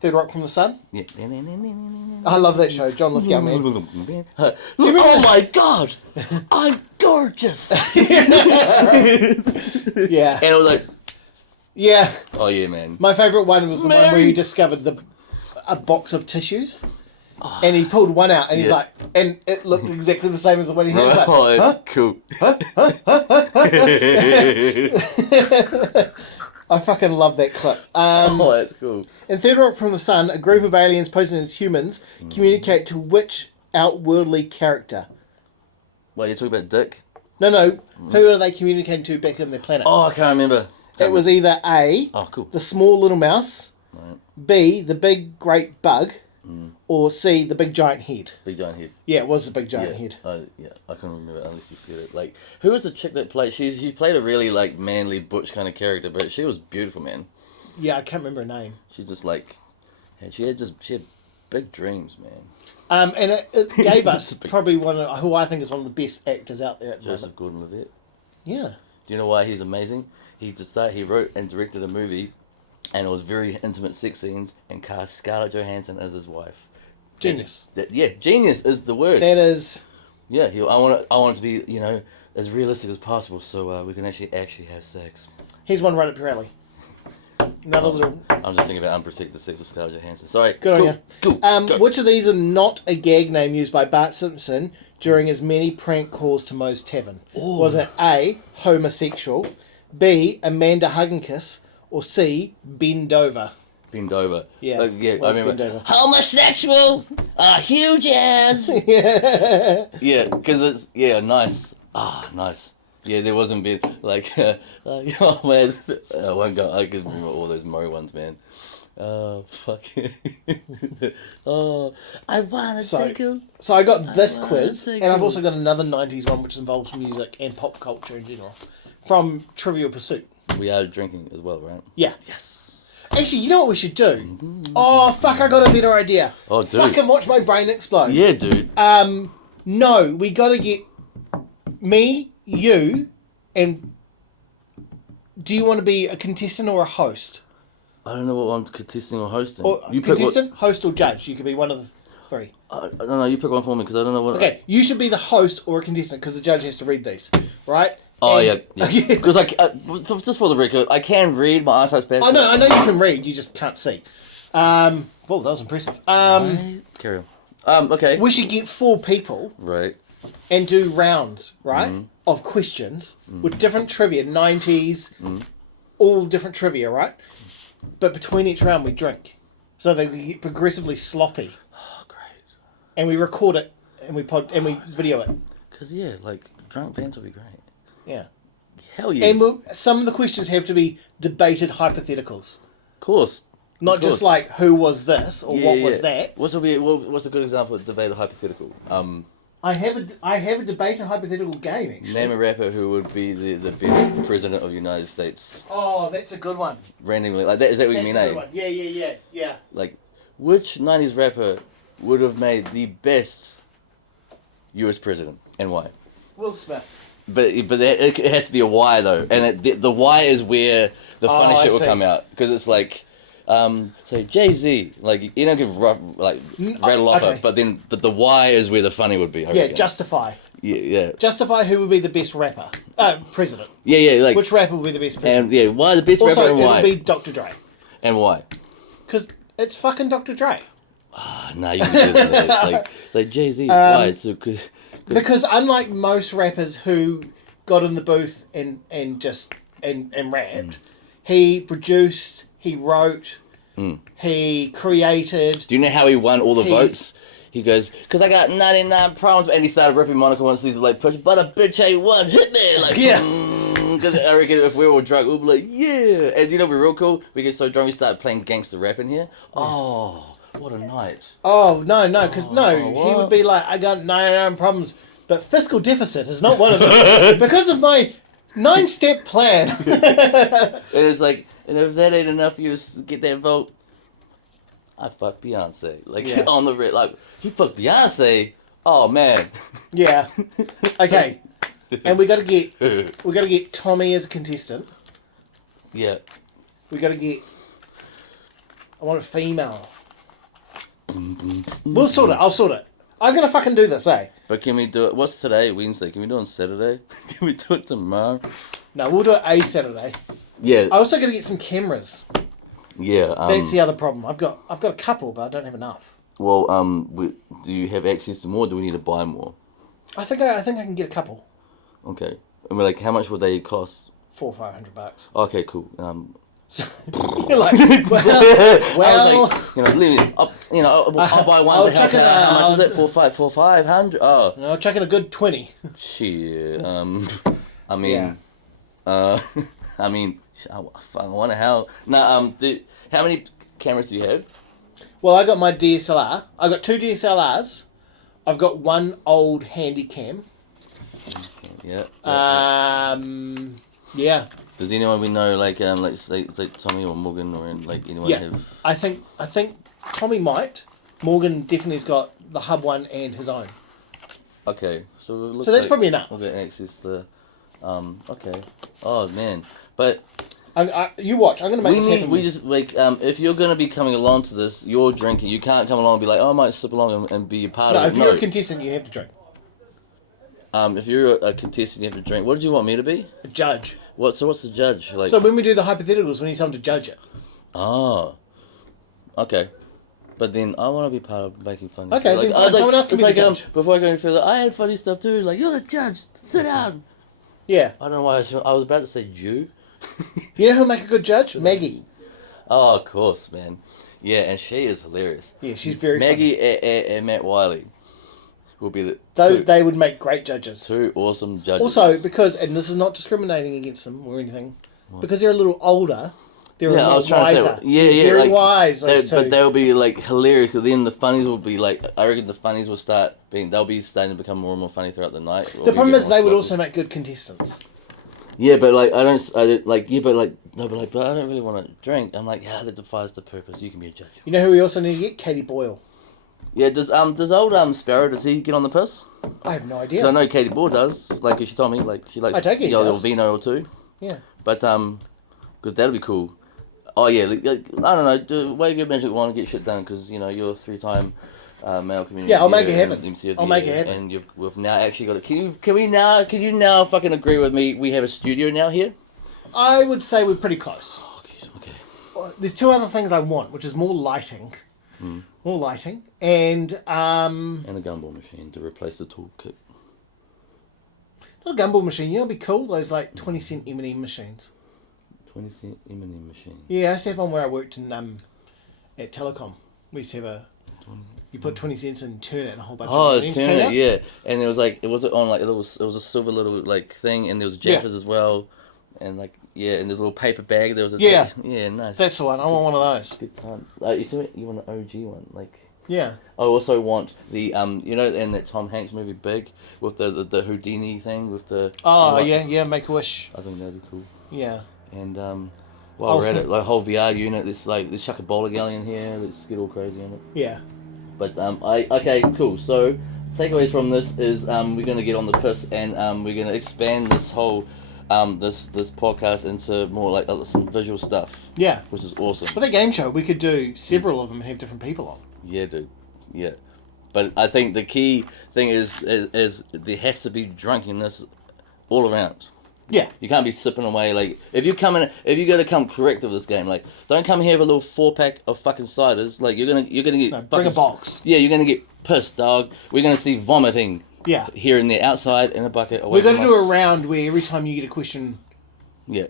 Third Rock from the Sun? Yeah. I love that show, John Lithgow, man. Look, remember oh that? my god, I'm gorgeous. Yeah. And it was like, Yeah. oh yeah, man. My favourite one was the one where Mary. he discovered a box of tissues. And he pulled one out, and he's Yeah. like, and it looked exactly the same as the one he had. He's like, Oh, it's cool. I fucking love that clip. Oh, that's cool. In Third Rock from the Sun, a group of aliens posing as humans communicate to which outworldly character? Well, you're talking about Dick? No. Who are they communicating to back on their planet? Oh, I can't remember. It was either A, Oh, cool. the small little mouse, Right. B, the big great bug, or C, the big giant head. Big giant head. Yeah, it was the big giant head. I can't remember unless you said it. Like, who was the chick that played? She played a really like manly butch kind of character, but she was beautiful, man. Yeah, I can't remember her name. She just like, she had big dreams, man. And it gave us probably who I think is one of the best actors out there at the Joseph moment. Gordon-Levitt. Yeah. Do you know why he's amazing? He wrote and directed a movie, and it was very intimate sex scenes, and cast Scarlett Johansson as his wife. Genius. Genius is the word. That is. Yeah, I want it to be as realistic as possible, so we can actually have sex. He's one right up your alley. Another little. I'm just thinking about unprotected sex with Scarlett Johansson. Sorry. Good on you. Cool. Go. Which of these are not a gag name used by Bart Simpson during his many prank calls to Moe's Tavern? Ooh. Was it A, homosexual, B, Amanda Hugginkiss, or C, bend over? Bend over. Yeah. I remember. Bend over. Homosexual, huge ass. Yeah, because it's nice. Nice. Yeah, there wasn't been like, oh man, I won't go. I can remember all those Mo ones, man. Oh fuck. Oh, I wanna take you. So I got this quiz, and I've also got another '90s one, which involves music and pop culture in general, from Trivial Pursuit. We are drinking as well, right? Yeah. Yes. Actually, you know what we should do? Oh fuck! I got a better idea. Oh, dude. Fucking watch my brain explode. Yeah, dude. No, we got to get me, you, and do you want to be a contestant or a host? I don't know what I'm contesting or hosting. Or You pick contestant, host, or judge. You could be one of the three. I don't know. You pick one for me because I don't know what. Okay, you should be the host or a contestant because the judge has to read these, right? Oh And- yeah. Because just for the record, I can read. My eyesight's bad. I know you can read. You just can't see. Well, that was impressive. Carry on. Okay. We should get 4 people Right. and do rounds, right, Mm-hmm. of questions with different trivia, 90s, all different trivia, right? But between each round, we drink, so they get progressively sloppy, Oh, great. and we record it and we video it. Because like drunk bands would be great. Yeah. Hell yes. And some of the questions have to be debated hypotheticals. Of course. Not just like, who was this or what was that? What's a good example of debate hypothetical? I have a debated hypothetical game, actually. Name a rapper who would be the best president of the United States. Oh, that's a good one. Randomly, like that. Is that what you mean? That's a good one. Yeah. Like, which '90s rapper would have made the best U.S. president and why? Will Smith. But it has to be a why though, and the why is where the funny I shit will see. come out because it's like, so Jay-Z, like you don't give rattle off okay. it, but the why is where the funny would be. I Yeah, reckon. justify. Yeah. Justify who would be the best rapper. President. Yeah, like Which rapper would be the best president? and why the best Also, rapper and it why would be Dr. Dre. and why. Because it's fucking Dr. Dre. Nah, you can do that. like Jay-Z, why it's so good. Because unlike most rappers who got in the booth and rapped, he produced, he wrote, he created. Do you know how he won all the votes? He goes, because I got 99 problems, and he started ripping Monica once he's like, but a bitch ain't one, hit me! Like, Yeah. Because I reckon if we were drunk, we'd be like, yeah! And you know, we're real cool, we get so drunk, we start playing gangster rap in here. Oh, what a night. Oh, no, because he what? would be like, I got 99 problems, but fiscal deficit is not one of them. Because of my 9-step plan. And it's like, and if that ain't enough for you to get that vote, I fucked Beyonce. Like, Yeah. on the red, like, he fucked Beyonce? Oh, man. Yeah. Okay. And we got to get Tommy as a contestant. Yeah. We got to get. I want a female. We'll sort it. I'll sort it. I'm gonna fucking do this, eh? But can we do it? What's today? Wednesday. Can we do it on Saturday? Can we do it tomorrow? No, we'll do it a Saturday. Yeah. I also got to get some cameras. Yeah. That's the other problem. I've got a couple, but I don't have enough. Well, do you have access to more? Or do we need to buy more? I think I can get a couple. Okay. And we're like, how much would they cost? $400 or $500. Okay, cool. You're like, well, I was like, leave me up. I'll buy one. I'll to help chuck it out. How much is out. it? 500. Oh, no, chuck in a good 20. shit. I mean, Yeah. I mean, I wonder how. No, how many cameras do you have? Well, I got my DSLR. I got 2 DSLRs. I've got one old handy cam. Yeah. Yeah. Does anyone we know like Tommy or Morgan or like anyone Yeah. have? I think Tommy might. Morgan definitely's got the hub one and his own. Okay, so So that's probably enough. We'll get access to. Okay. Oh man, but. You watch. I'm gonna make this happen. We just like if you're gonna be coming along to this, you're drinking. You can't come along and be like, oh, I might slip along and be a part of it. If you're a contestant, you have to drink. If you're a contestant, you have to drink. What did you want me to be? A judge. What's the judge like? So when we do the hypotheticals, we need someone to judge it. Oh. Okay. But then I want to be part of making fun. Okay, then fine. Someone else can be the judge. Before I go any further, I had funny stuff too. Like, you're the judge. Sit down. Yeah. I don't know why I was about to say Jew. You know who'll make a good judge? Maggie. Oh, of course, man. Yeah, and she is hilarious. Yeah, she's very Maggie funny. and Matt Wiley will be they would make great judges. 2 awesome judges. Also, because, and this is not discriminating against them or anything, because they're a little older, they're a lot wiser. Very wise, those two. But they'll be like hilarious, because then the funnies will be like, I reckon the funnies will start being, they'll be starting to become more and more funny throughout the night. The problem is they would also make good contestants. Yeah, but like I don't like yeah, but like they'll be like, but I don't really want to drink. I'm like, yeah, that defies the purpose. You can be a judge. You know who we also need to get? Katie Boyle. Yeah, does old Sparrow, does he get on the piss? I have no idea. 'Cause I know Katie Boyle does. Like, she told me, like she likes I take it he a does. vino or 2. Yeah. But because that'll be cool. Oh yeah, like, I don't know. Wave your magic wand and get shit done, because you know you're a 3-time male community. Yeah, I'll make it leader happen. and MC of the I'll make year, it happen. And we've now actually got it. Can you now fucking agree with me? We have a studio now here. I would say we're pretty close. Okay. There's 2 other things I want, which is more lighting. More lighting. And a gumball machine to replace the toolkit. not a gumball machine. You know what'd be cool? Those like 20-cent M&M machines. 20-cent M&M machine. Yeah, I used to have one where I worked in at Telecom. We used to have you put 20 cents and turn it and a whole bunch of M&Ms turn came it, out. yeah. And it was like, it was on like, it was a silver little like thing, and there was Jaffers as well. And like, yeah, and there's a little paper bag. There was a Yeah. Yeah, nice. That's the one. I want one of those. Good time. Like, you want an OG one, like. Yeah. I also want the you know, in that Tom Hanks movie Big, with the Houdini thing with the. Oh yeah, Make a Wish. I think that'd be cool. Yeah. And while we're at it, like whole VR unit, let's chuck a bowling alley in here. Let's get all crazy on it. Yeah. But okay, cool. So takeaways from this is we're gonna get on the piss, and we're gonna expand this whole this podcast into more like some visual stuff. Yeah. Which is awesome. For the game show, we could do several of them and have different people on. Yeah, dude. Yeah. But I think the key thing is there has to be drunkenness all around. Yeah. You can't be sipping away. Like, if you're going to come correct with this game, like, don't come here with a little 4-pack of fucking ciders. Like, you're gonna get bring a box. Yeah, you're gonna get pissed, dog. We're gonna see vomiting. Yeah. Here and there, outside in a bucket. We're gonna do a round where every time you get a question. Yeah.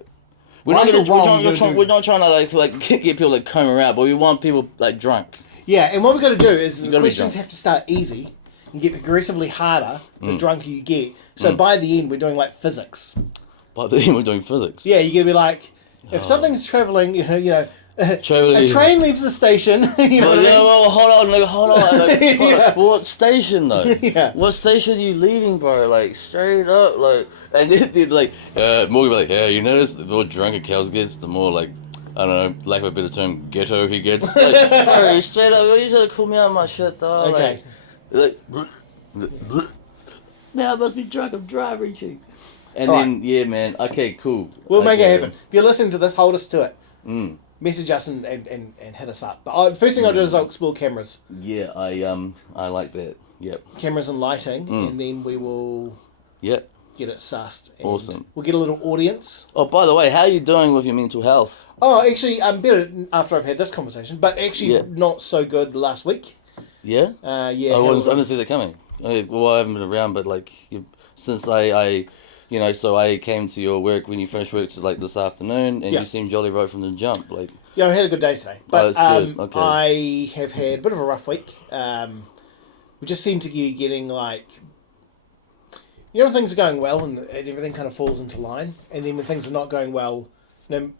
We're not trying to like get people to comb around, but we want people like drunk. Yeah, and what we've got to do is the questions have to start easy and get progressively harder the drunker you get. So by the end, we're doing like physics. By the end, we're doing physics. Yeah, you're gonna be like, if something's traveling, you know. A train leaves the station. You know well, hold on. Like, Yeah. What station though? Yeah. What station are you leaving, bro? Like straight up, like, and then like, Morgan be like, yeah, you notice the more drunk a cow gets, the more like, I don't know, lack of a better term, ghetto he gets. Like, bro, straight up, you should have called me out of my shit, dog. Okay. Like, now I must be drunk. I'm dry reaching. And All then right. yeah, man. Okay, cool. We'll make it happen. If you're listening to this, hold us to it. Message us and hit us up. But first thing I'll do is I'll explore cameras. Yeah, I like that. Yep. Cameras and lighting, and then we will get it sussed. And awesome. We'll get a little audience. Oh, by the way, how are you doing with your mental health? Oh, actually, I'm better after I've had this conversation, but actually not so good last week. Yeah? Yeah. I didn't see that coming. Well, I haven't been around, but like, since I you know, so I came to your work when you finished work like this afternoon, and you seemed jolly right from the jump. Like, yeah, I had a good day today, but that's good. Okay. I have had a bit of a rough week. We just seem to be getting like, you know, things are going well and everything kind of falls into line, and then when things are not going well,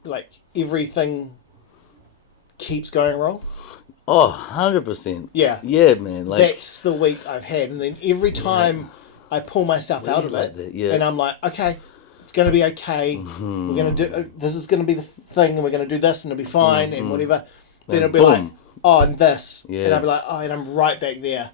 like everything keeps going wrong. Oh, 100%. Yeah. Yeah, man. Like, That's the week I've had. And then every time I pull myself out of like it, that, yeah. and I'm like, okay, it's going to be okay. Mm-hmm. We're going to do, this is going to be the thing, and we're going to do this, and it'll be fine, and whatever. Then And it'll be boom. like, oh, and this. Yeah. And I'll be like, oh, and I'm right back there.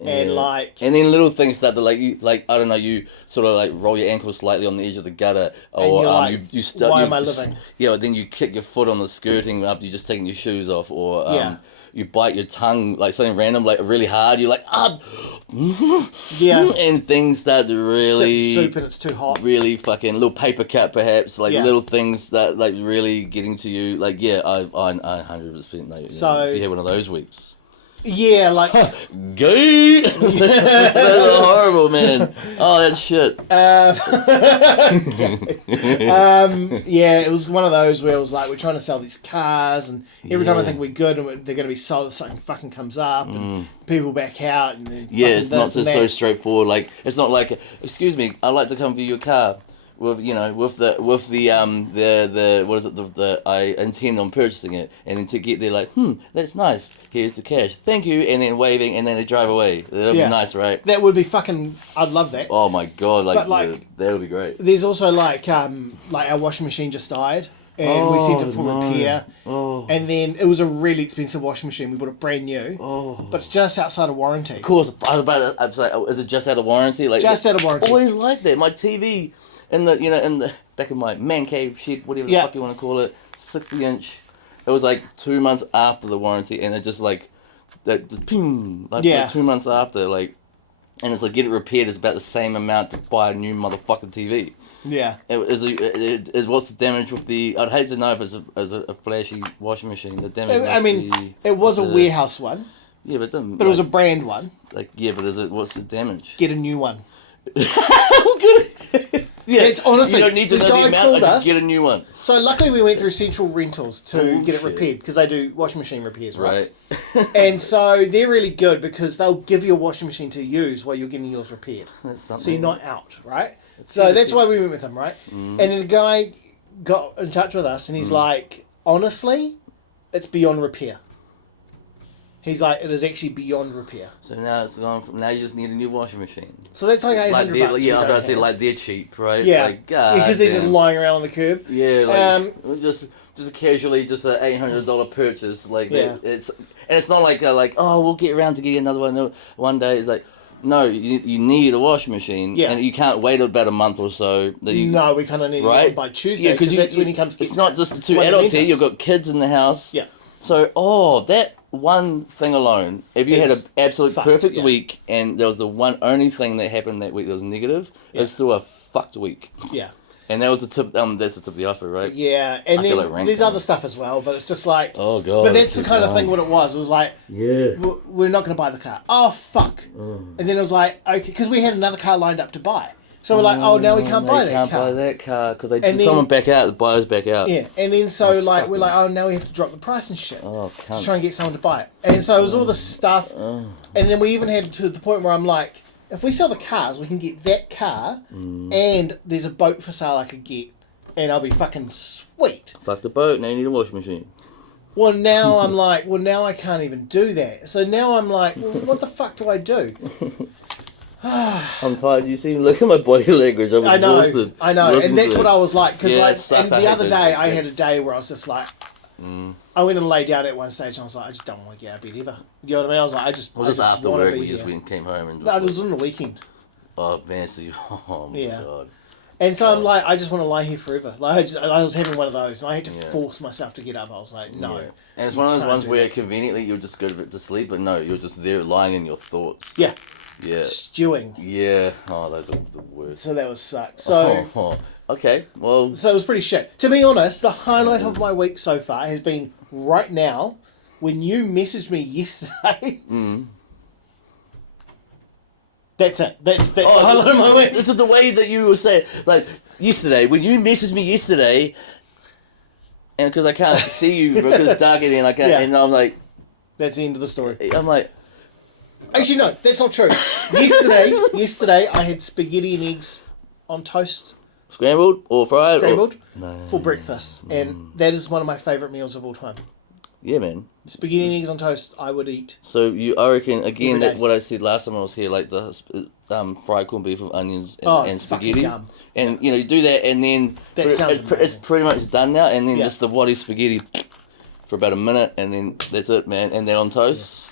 And Yeah. like, and then little things start to like you like I don't know, you sort of like roll your ankle slightly on the edge of the gutter, or you're like, you start. why you, am I living? Yeah, then you kick your foot on the skirting after you just taking your shoes off, or Yeah. you bite your tongue like something random, like really hard. You're like yeah, and things start to really soup and it's too hot. really fucking little paper cut perhaps, like Yeah. little things that like really getting to you. Like yeah, I 100% know. So- you had one of those weeks. Yeah, like, Gay. That's horrible, man. Oh, that's shit. yeah, it was one of those where it was like, we're trying to sell these cars, and every time I Yeah. think we're good and they're going to be sold, something fucking comes up, and people back out, and then Yeah, fucking it's not this and just so that. straightforward. Like it's not like, excuse me, I'd like to come view your car. With the what is it, the I intend on purchasing it, and then to get there like that's nice, here's the cash, thank you, and then waving, and then they drive away. That'd Yeah. be nice, right? That would be fucking, I'd love that. Oh my god, But, like, yeah, that would be great. There's also like our washing machine just died, and we sent it for no. repair, Oh, and then it was a really expensive washing machine. We bought it brand new, but it's just outside of warranty. of course. I was about to, I was like, oh, is it just out of warranty? Like Just out of warranty. Always like that. My TV in the back of my man cave shed, whatever the Yeah. fuck you want to call it, 60-inch. It was like 2 months after the warranty, and it just like that just ping like Yeah. 2 months after, like, and it's like get it repaired is about the same amount to buy a new motherfucking TV. Yeah. What's the damage with the? I'd hate to know if it's a flashy washing machine. The damage. I mean, it was a warehouse one, Yeah, but but it was a brand one. like yeah, but what's the damage? Get a new one. Yeah, It's honestly, you don't need to this know guy the amount. called Just us. get a new one. So luckily we went through Central Rentals to Oh, get it shit. repaired, because they do washing machine repairs, right? Right. And so they're really good because they'll give you a washing machine to use while you're getting yours repaired. That's something. So you're not out, right? So that's why we went with them, right? And then the guy got in touch with us and he's like, honestly, it's beyond repair. He's like, it is actually beyond repair. So now it's gone from now you just need a new washing machine. So that's like $800 Like bucks. yeah, I we was don't about to say have. like they're cheap, right? Yeah, Like, God because they're just damn. lying around on the curb. Yeah, like just casually, just an $800 purchase, like Yeah. it's not like oh we'll get around to getting another one one day. It's like no, you need a washing machine, Yeah. and you can't wait about a month or so. That you, No, we kind of need right it by Tuesday, because that's when he comes. It's not just the two when he adults leaves here. us. You've got kids in the house. Yeah. So that one thing alone, if you had It's an absolute fucked, perfect yeah. week, and there was the only thing that happened that week that was negative, Yeah. it's still a fucked week. Yeah. And that was the tip. That's the tip of the iceberg, right? Yeah, and I then feel like rank there's them. other stuff as well, but it's just like. Oh god. But that's the kind of thing. What it was like, Yeah. we're not going to buy the car. Oh fuck! Mm. And then it was like, okay, because we had another car lined up to buy, so we're like, oh, now we can't buy that Can't car. buy that car because they And did then- someone back out. The buyers back out. Yeah, and then so Oh, like fuck we're me. like, oh, now we have to drop the price and shit Oh, to cunt. try and get someone to buy it. And so it was all this stuff, and then we even had to the point where I'm like, if we sell the cars, we can get that car, and there's a boat for sale I could get, and I'll be fucking sweet. Fuck the boat. Now you need a washing machine. Well, now I'm like, well, now I can't even do that. So now I'm like, well, what the fuck do I do? I'm tired. You see, look at my body language. I'm I know, exhausted. and that's what I was like. Because Yeah, like, it sucks. and I the hate other those day, I days. had a day where I was just like, I went and lay down at one stage, and I was like, I just don't want to get out of bed ever. Do you know what I mean? I was like, I just after wanna work, be we just here. went, came home and No, just it was on the weekend. oh man, so you, oh my Yeah. god. And so I'm like, I just want to lie here forever. Like I was having one of those, and I had to Yeah. force myself to get up. I was like, no. Yeah. And it's one of those Can't ones do where that. conveniently you'll just go to sleep, but no, you're just there lying in your thoughts. Yeah, Yeah. stewing. Yeah. Oh, those are the worst. So that was sucked. So. Okay. Well. So it was pretty shit. To be honest, the highlight of my week so far has been right now when you messaged me yesterday. That's it. That's the highlight of my week. This is the way that you were saying, like yesterday when you messaged me yesterday, and because I can't see you because it's dark in there, and I can't, Yeah. and I'm like, That's the end of the story. I'm like, Actually, no, that's not true. Yesterday I had spaghetti and eggs on toast, scrambled or fried? scrambled, No. for breakfast, and that is one of my favourite meals of all time. Yeah, man. Spaghetti and eggs on toast, I would eat. So I reckon again Every that day. what I said last time I was here, like the fried corned beef with onions and It's fucking spaghetti, yum. and you do that, and then That sounds it's amazing. pretty much done now, and then Yeah. just the waddy spaghetti for about a minute, and then that's it, man, and then on toast.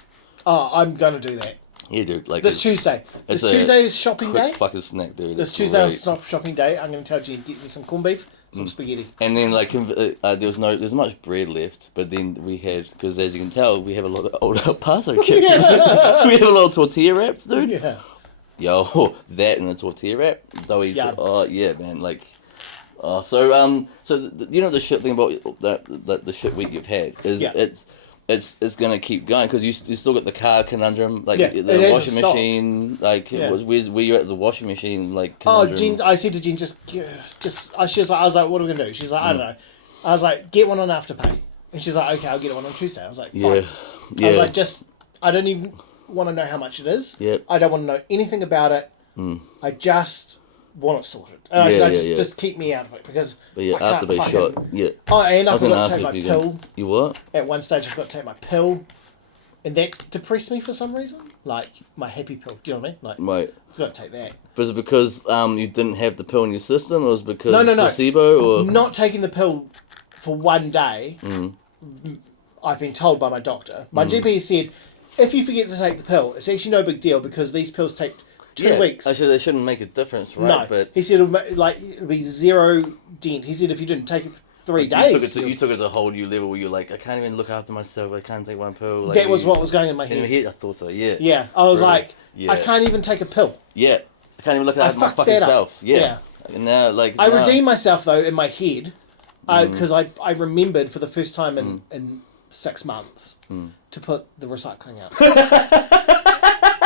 Oh, I'm gonna do that. Yeah, dude. Like This Tuesday. This it's a Tuesday is shopping quick day. fucking snack, dude. This It's Tuesday great. is shopping day. I'm gonna tell Jen, get me some corned beef, some spaghetti. And then like there's much bread left, but then we had, because as you can tell, we have a lot of old El Paso kits. So we have a lot of tortilla wraps, dude. Yeah. Yo, that and a tortilla wrap, doughy. Yeah. Oh yeah, man. Like, so you know the shit thing about the shit week you've had is Yeah. it's gonna keep going because you still got the car conundrum, like Yeah, the it hasn't washing stopped. machine, like Yeah. where you at the washing machine, like Oh, conundrum. Jen, I said to Jen, she was like, I was like, what are we gonna do? She's like, I don't know. I was like, get one on Afterpay. And she's like, okay, I'll get one on Tuesday. I was like, fine. Yeah, yeah. I was like, I don't even want to know how much it is. Yep. I don't want to know anything about it. I just want it sorted. And I Yeah, said, yeah. just keep me out of it because But yeah, I can't after they fucking- shot, yeah. Oh, and I was gonna forgot to ask take you my if you pill. You what? At one stage, I forgot to take my pill. And that depressed me for some reason. Like, my happy pill. Do you know what I mean? Like, Right. I forgot to take that. Was it because you didn't have the pill in your system, or was it because No. placebo, or Not taking the pill for one day, I've been told by my doctor. My GP said, if you forget to take the pill, it's actually no big deal because these pills take 2 weeks. Actually, they shouldn't make a difference, right? No, But he said it'll be zero dent. He said if you didn't take it for 3 days, you took it to a whole new level where you're like, I can't even look after myself. I can't take one pill. Like, that was what was going in my in my head. head. I thought so. Yeah. Yeah, I was Really? like, Yeah. I can't even take a pill. Yeah. I can't even look I after my fucked fucking that up. self. Yeah. Yeah. And now, like, I now- redeemed myself though in my head because I remembered for the first time in 6 months to put the recycling out.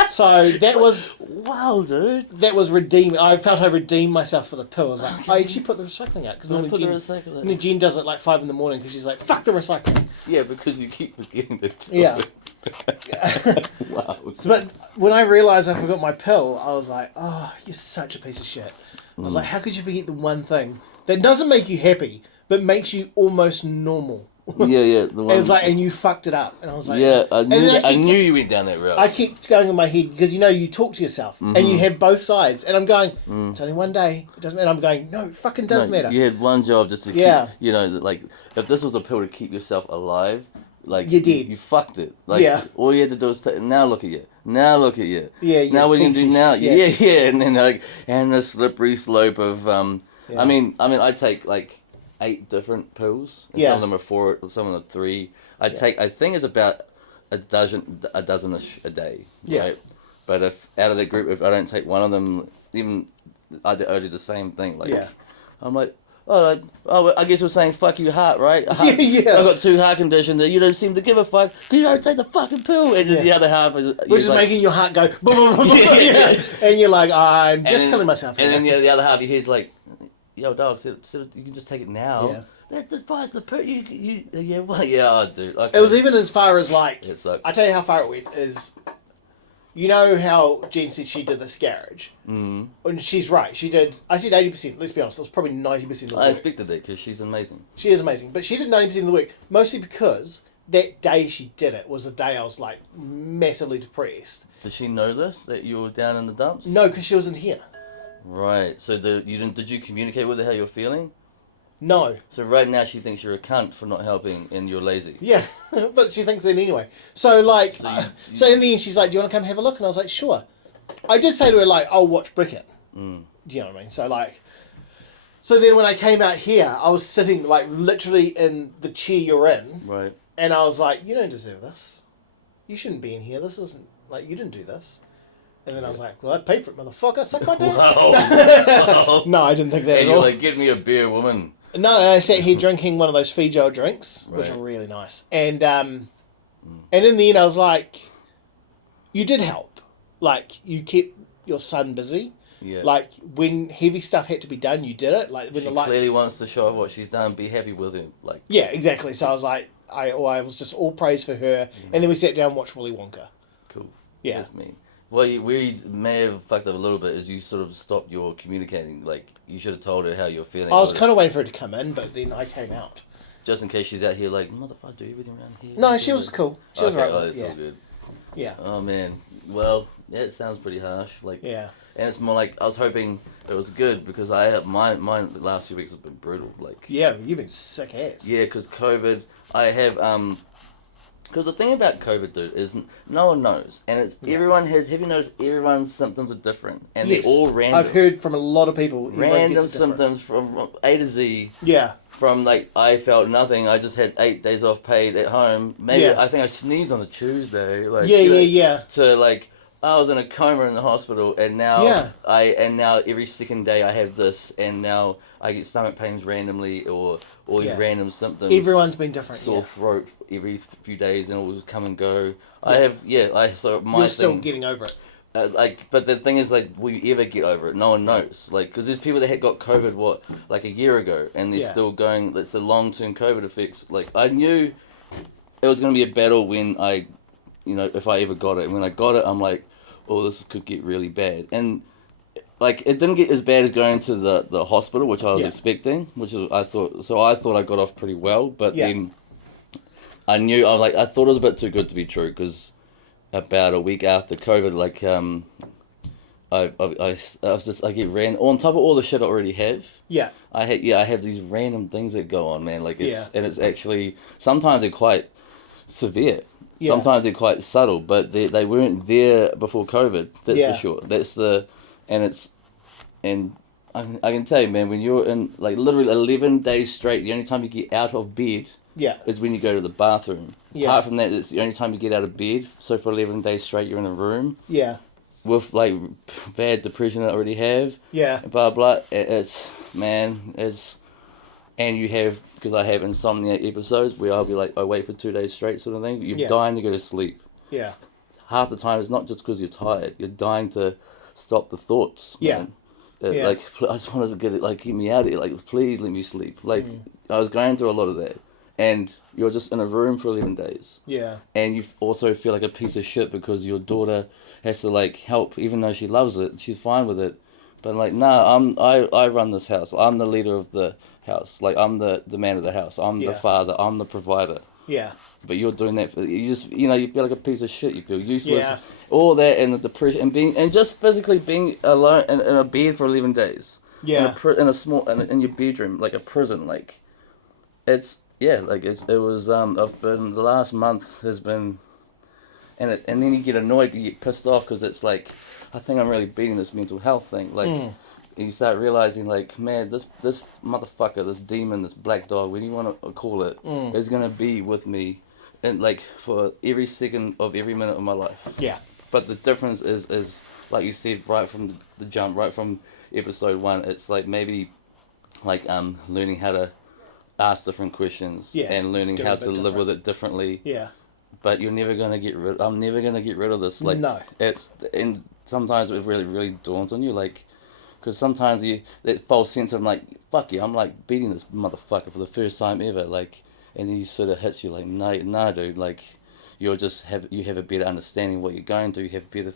So that was Wow, dude. redeeming. I felt I redeemed myself for the pill. I was like, I actually put the recycling out because normally put the Jen, recycling out. normally Jen does it like 5 in the morning because she's like, fuck the recycling. Yeah, because you keep forgetting to do Yeah. it. Wow. But when I realised I forgot my pill, I was like, oh, you're such a piece of shit. I was like, how could you forget the one thing that doesn't make you happy, but makes you almost normal? Yeah. The one. And it's like, and you fucked it up. And I was like, yeah, I and knew. then I keep knew you went down that route. I keep going in my head because you talk to yourself and you have both sides, and I'm going, it's only one day, it doesn't matter. I'm going, no, it fucking does No, matter. You had one job just to Yeah. keep, like, if this was a pill to keep yourself alive, like, You did. You fucked it. Like, Yeah. all you had to do was now look at you. Now look at you. Yeah, you Now what are you going to piece do of now? shit. Yeah. And then, like, and the slippery slope of, I mean, I take, like, 8 different pills. And Yeah. Some of them are 4, some of them are 3. I think it's about a dozen-ish a day. Yeah. Right? But if, out of the group, if I don't take one of them, even, I do the same thing. Like, Yeah. I'm like, well, I guess we're saying fuck you heart, right? Yeah. I've got 2 heart conditions that you don't seem to give a fuck because you don't take the fucking pill. And then the other half is... Which is like, making your heart go, boom, boom, boom, boom, yeah. And you're like, I'm just killing myself here. And then the other half of your head's like, yo, dog, so you can just take it now. Yeah. That defies the pill. Yeah, well, yeah, oh, dude. Okay. It was even as far as like, It sucks. I tell you how far it went is, you know how Jen said she did this garage? Mm. And she's right, she did, I said 80%, let's be honest, it was probably 90% of the I work. expected that because she's amazing. She is amazing, but she did 90% of the work, mostly because that day she did it was the day I was like massively depressed. Does she know this, that you were down in the dumps? No, because she wasn't here. Right. So did you communicate with her how you're feeling? No. So right now she thinks you're a cunt for not helping and you're lazy. Yeah, but she thinks it anyway. So like, So so in the end she's like, do you want to come have a look? And I was like, sure. I did say to her like, I'll watch Bricket. Do you know what I mean? So like, so then when I came out here, I was sitting like literally in the chair you're in. Right. And I was like, you don't deserve this. You shouldn't be in here. This isn't, like, you didn't do this. And then I was like, well, I paid for it, motherfucker. Suck my dick. Wow. No, I didn't think that And at you're all. like, get me a beer, woman. No, I sat here drinking one of those Feijo drinks, which Right. are really nice. And in the end, I was like, you did help. Like, you kept your son busy. Yeah. Like, when heavy stuff had to be done, you did it. Like, when She the lights... clearly wants to show off what she's done. Be happy with him. Like. Yeah, exactly. So I was like, I was just all praise for her. And then we sat down and watched Willy Wonka. Cool. Yeah. That's me. Well, we may have fucked up a little bit is you sort of stopped your communicating. Like, you should have told her how you're feeling. I was kind of waiting for her to come in, but then I came out. Just in case she's out here like, motherfucker, do everything around here. No, she was cool. She was Okay, right. that's all good. Yeah. Oh man, well, yeah, it sounds pretty harsh. Like, Yeah. and it's more like I was hoping it was good because I have my last few weeks have been brutal. Like, Yeah, you've been sick ass. yeah, because COVID, I have because the thing about COVID, dude, is no one knows, and it's everyone has. Have you noticed everyone's symptoms are different, and Yes. they're all random. I've heard from a lot of people. everyone Random gets it different. symptoms from A to Z. Yeah. From like I felt nothing. I just had 8 days off paid at home. Maybe Yeah. I think I sneezed on a Tuesday. Like Yeah, you know, yeah. To like I was in a coma in the hospital, and now Yeah. now every second day I have this, and now I get stomach pains randomly or these Yeah. random symptoms. Everyone's been different. Sore Yeah. throat every few days, and it will come and go. Yeah. So my You're still thing, getting over it. but the thing is, like, will you ever get over it? No one knows. Like, because there's people that had got COVID, like a year ago, and they're still going, it's the long-term COVID effects. Like, I knew it was going to be a battle when if I ever got it. And when I got it, I'm like, oh, this could get really bad. And, like, it didn't get as bad as going to the hospital, which I was expecting, I thought I got off pretty well, but then I thought it was a bit too good to be true, because about a week after COVID, like I get ran on top of all the shit I already have. Yeah. I have these random things that go on, man. Like it's actually sometimes they're quite severe. Yeah. Sometimes they're quite subtle, but they weren't there before COVID. That's for sure. And I can tell you, man, when you're in like literally 11 days straight, the only time you get out of bed. Yeah. Is when you go to the bathroom. Yeah. Apart from that, it's the only time you get out of bed. So for 11 days straight, you're in a room. Yeah. With like bad depression that I already have. Yeah. Blah blah. And you have, because I have insomnia episodes where I'll be like, I wait for 2 days straight, sort of thing. You're dying to go to sleep. Yeah. Half the time, it's not just because you're tired. You're dying to stop the thoughts. Yeah. Man. Like, I just wanted to get me out of here. Like, please let me sleep. Like, I was going through a lot of that. And you're just in a room for 11 days. Yeah. And you also feel like a piece of shit because your daughter has to like help, even though she loves it, she's fine with it. But like, I run this house. I'm the leader of the house. Like, I'm the man of the house. I'm the father. I'm the provider. Yeah. But you're doing that you feel like a piece of shit. You feel useless. Yeah. All that and the depression and just physically being alone in a bed for 11 days. Yeah. In your bedroom, like a prison. Like, it's. Yeah, like it was. I've been the last month has been, and then you get annoyed, you get pissed off because it's like, I think I'm really beating this mental health thing. Like, and you start realizing, like, man, this motherfucker, this demon, this black dog, what do you want to call it, is gonna be with me, and like for every second of every minute of my life. Yeah. But the difference is like you said right from the jump, right from episode 1. It's like maybe, like learning how to ask different questions and learning how to live with it differently. Yeah. But you're never gonna get rid. I'm never gonna get rid of this. Like, no. And sometimes it really dawns on you, like, because sometimes that false sense of like, fuck you, I'm like beating this motherfucker for the first time ever, like, and then you sort of hits you like, no, dude, like, you have a better understanding of what you're going through. You have better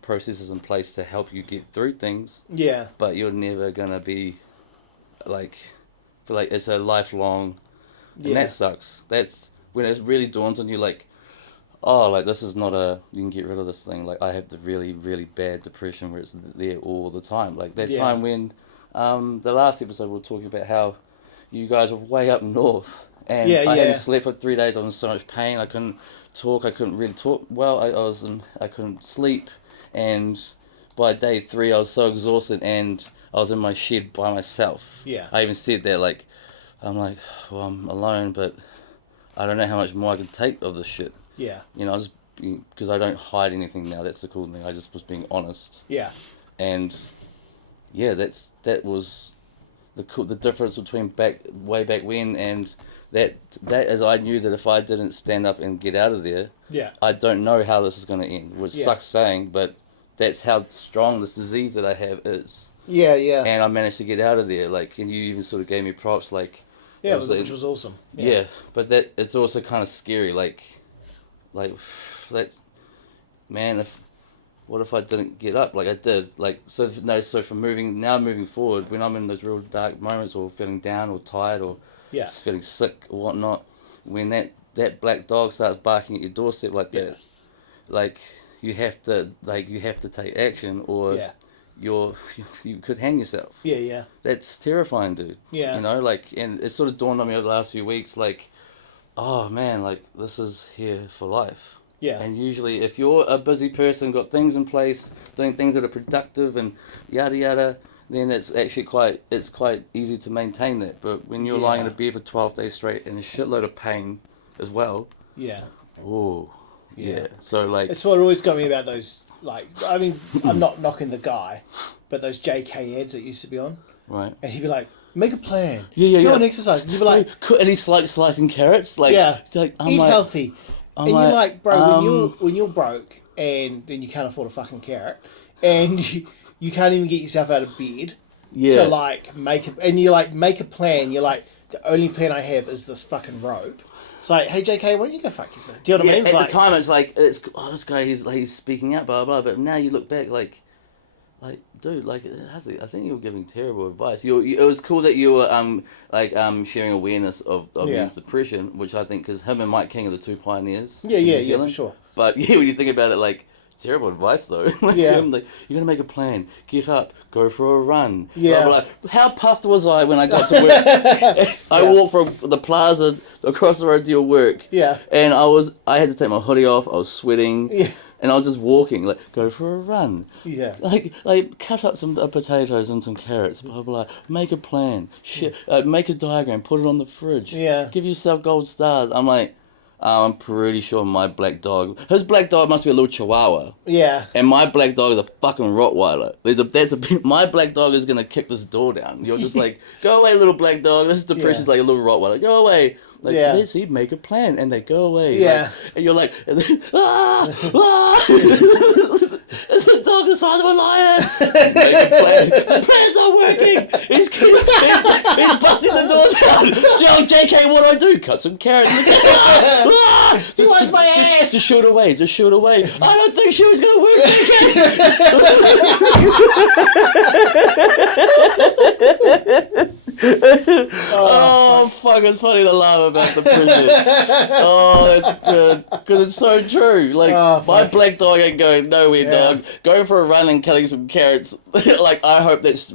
processes in place to help you get through things. Yeah. But you're never gonna be like. Feel like it's a lifelong, and that sucks. That's when it really dawns on you, like, oh, like this is not you can get rid of this thing. Like, I have the really, really bad depression where it's there all the time. Like that time when, the last episode we were talking about how you guys were way up north, and I hadn't slept for 3 days. I was in so much pain. I couldn't talk. I couldn't really talk well. I couldn't sleep, and by day 3 I was so exhausted and I was in my shed by myself. Yeah. I even said that, like, I'm like, well, I'm alone, but I don't know how much more I can take of this shit. Yeah. Just because I don't hide anything now. That's the cool thing. I just was being honest. Yeah. And yeah, that was the difference between way back when and that is I knew that if I didn't stand up and get out of there, I don't know how this is going to end, which sucks saying, but that's how strong this disease that I have is. Yeah, yeah. And I managed to get out of there, like, and you even sort of gave me props, like... Yeah, which was awesome. Yeah, but it's also kind of scary, like, that's... Man, what if I didn't get up like I did? Like, so from moving forward, when I'm in those real dark moments or feeling down or tired or feeling sick or whatnot, when that black dog starts barking at your doorstep like that, like you have to take action, or you could hang yourself. Yeah. That's terrifying, dude. Yeah. You know, like, and it sort of dawned on me over the last few weeks, like, oh man, like this is here for life. Yeah. And usually, if you're a busy person, got things in place, doing things that are productive and yada yada, then it's actually quite easy to maintain that. But when you're lying in a bed for 12 days straight in a shitload of pain as well. Yeah. Oh. Yeah. So like. It's what always got me about those. Like, I mean, I'm not knocking the guy, but those JK ads that used to be on. Right. And he'd be like, make a plan. Yeah. Go and exercise. And you'd be like, and he's like slicing carrots. Like, like eat healthy. And you're like, bro, when you're broke and then you can't afford a fucking carrot and you can't even get yourself out of bed to like make a plan. You're like, the only plan I have is this fucking rope. It's like, hey JK, why don't you go fuck yourself? Do you know what I mean? At the time, it's like, this guy, he's speaking out, blah blah. But now you look back, like, dude, like, I think you were giving terrible advice. It was cool that you were sharing awareness of men's depression, which I think, because him and Mike King are the two pioneers. Yeah, for sure. But yeah, when you think about it, like, terrible advice though. Like, you're gonna make a plan, get up, go for a run. Yeah. Blah, blah, blah. How puffed was I when I got to work? I walked from the plaza across the road to your work. Yeah. And I had to take my hoodie off. I was sweating. Yeah. And I was just walking, like, go for a run. Yeah. Like cut up some potatoes and some carrots, blah, blah. Make a plan. Make a diagram, put it on the fridge. Yeah. Give yourself gold stars. I'm like, I'm pretty sure my black dog, his black dog must be a little chihuahua. Yeah. And my black dog is a fucking Rottweiler. My black dog is going to kick this door down. You're just like, go away, little black dog. This depression's like a little Rottweiler. Go away. Like, let's see, make a plan, and they go away. Yeah. Like, and you're like, It's the dog the size of a lion. Make a plan. The plan's not working. He's busting the door down. JK, what do? Cut some carrots. He wants my ass. Just shoot away. I don't think she was going to work, JK. Oh, fuck, it's funny to laugh about the prison. Oh, that's good. Because it's so true. Like, my black dog ain't going nowhere, dog. Going for a run and cutting some carrots. Like, I hope that's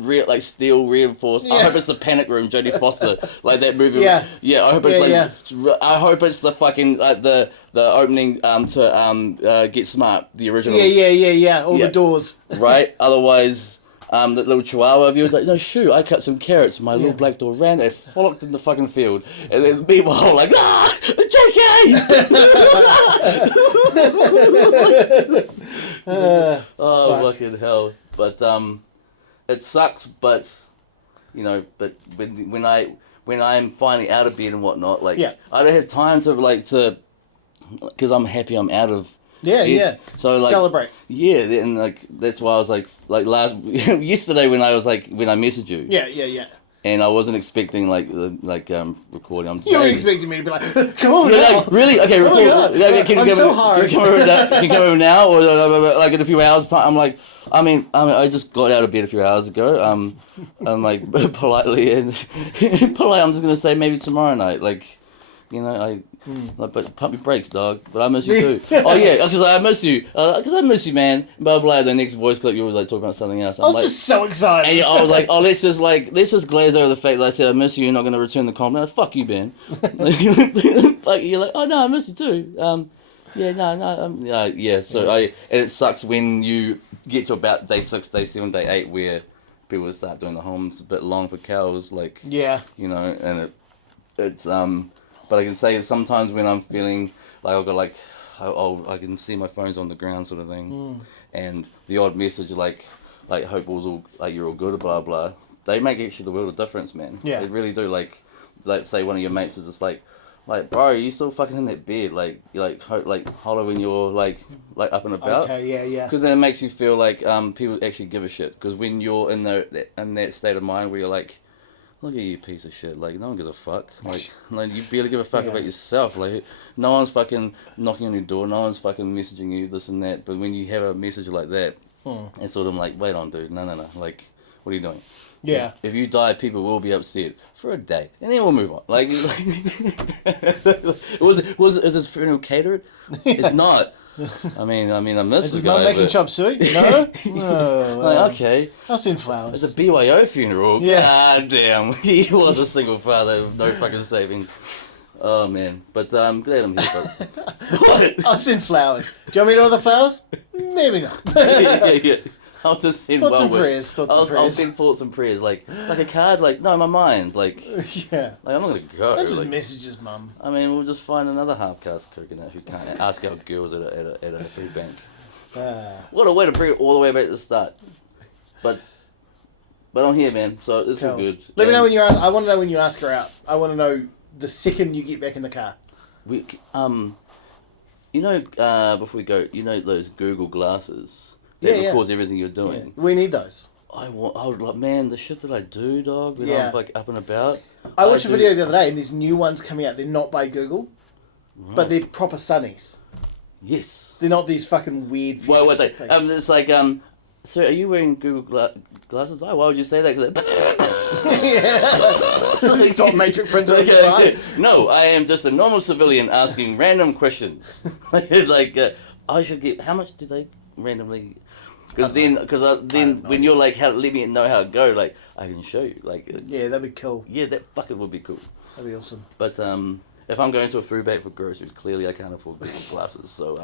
still reinforced. I hope it's the Panic Room, Jodie Foster. Like, that movie. Yeah. Yeah, I hope it's I hope it's the fucking, like, the opening to Get Smart, the original. Yeah. All the doors. Right? Otherwise... that little chihuahua of you was like, no, shoot, I cut some carrots. My little black dog ran and frolicked in the fucking field. And then meanwhile, like, JK! Fucking hell. But, it sucks, but, you know, but when I'm finally out of bed and whatnot, like, I don't have time to, because I'm happy I'm out of Yeah. So like celebrate. Yeah, and like that's why I was like yesterday when I messaged you. Yeah. And I wasn't expecting recording. I'm just You were expecting me to be like, come on, now. Like, really? Okay, record. I'm so hard. Can you come over now, or like in a few hours time? I'm like, I mean, I just got out of bed a few hours ago. I'm like politely I'm just gonna say maybe tomorrow night, like. You know, but pump your brakes, dog. But I miss you too. Oh yeah, because I miss you. Because I miss you, man. Blah blah. The next voice clip, you were like talking about something else. I was just so excited. And I was like, let's just glaze over the fact that I said I miss you. You're not going to return the compliment. Fuck you, Ben. Like you're like, oh no, I miss you too. Yeah. So and it sucks when you get to about day 6, day 7, day 8, where people start doing the homes a bit long for cows. Like you know, and it's But I can say sometimes when I'm feeling like I've got like, I can see my phone's on the ground sort of thing, and the odd message like hope all's all like you're all good, blah blah. They make actually the world of difference, man. Yeah, they really do. Like say one of your mates is just like bro, you still fucking in that bed, like holler when you're like up and about. Okay, yeah. Because then it makes you feel like people actually give a shit. Because when you're in that state of mind where you're like. Look at you, piece of shit. Like, no one gives a fuck. Like you barely give a fuck about yourself. Like, no one's fucking knocking on your door. No one's fucking messaging you, this and that. But when you have a message like that, it's sort of like, wait on, dude. No. Like, what are you doing? Yeah. If you die, people will be upset for a day, and then we'll move on. Like is his funeral catered? It's not. I mean, I miss Is the his guy. mum making but- chop suey? No? Oh, Like, okay, I'll send it's flowers. a BYO funeral. Yeah. God damn, he was a single father with no fucking savings. Oh man, but I'm glad I'm here. But... I'll send flowers. Do you want me to order the flowers? Maybe not. yeah. I'll just send Thoughts well and wishes. prayers, thoughts and I'll prayers. send thoughts and prayers, like a card, like no, in my mind, like Yeah. I'm not gonna go. I just like, message his mum. I mean, we'll just find another half-caste coconut who can't ask our girls at a food bank. What a way to bring it all the way back to the start. But I'm here, man. So it's all Cool. good. Let me And know when I want to know when you ask her out. I want to know the second you get back in the car. we you know before we go, you know those Google glasses that Yeah. records everything you're Yeah. would We need those. I would like, man, the shit that I do, dog, when Yeah. I'm like up and about. I watched a do- video the other day and there's new ones coming out. They're not by Google, but they're proper sunnies. Yes. They're not these fucking weird. Wait, wait, futuristic wait. things. It's like so are you wearing Google glasses? Oh, why would you say that? Because Dot matrix printer on the side. No, I am just a normal civilian asking random questions. Like, I should get. How much do they randomly? Because then when you're like, let me know how it go. Like, I can show you. Like, Yeah, that'd be cool. yeah, that fucking would be cool. That'd be awesome. But if I'm going to a food bank for groceries, clearly I can't afford Google glasses. So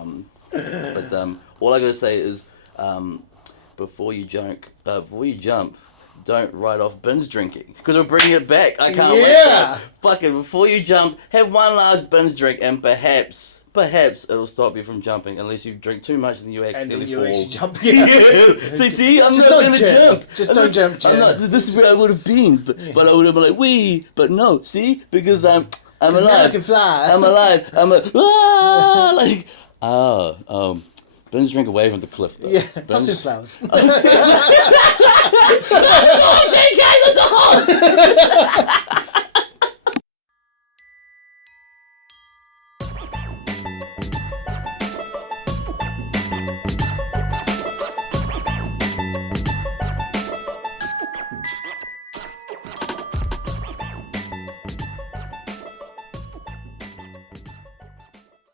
but all I gotta say is before you jump, don't write off binge drinking because we're bringing it back. I can't wait. Yeah. Fucking before you jump, have one last binge drink and perhaps it'll stop you from jumping unless you drink too much and you And accidentally then you fall. actually jump. Yeah. See, I'm Just not don't gonna jump. jump. Just don't jump, I'm Jen. not, this is where I would have been, but I would have been like, wee, but no, see, because I'm alive. Now I can fly. I'm alive. Like, binge drink away from the cliff, though. Yeah, I'll Binge- send flowers. Okay, guys, that's a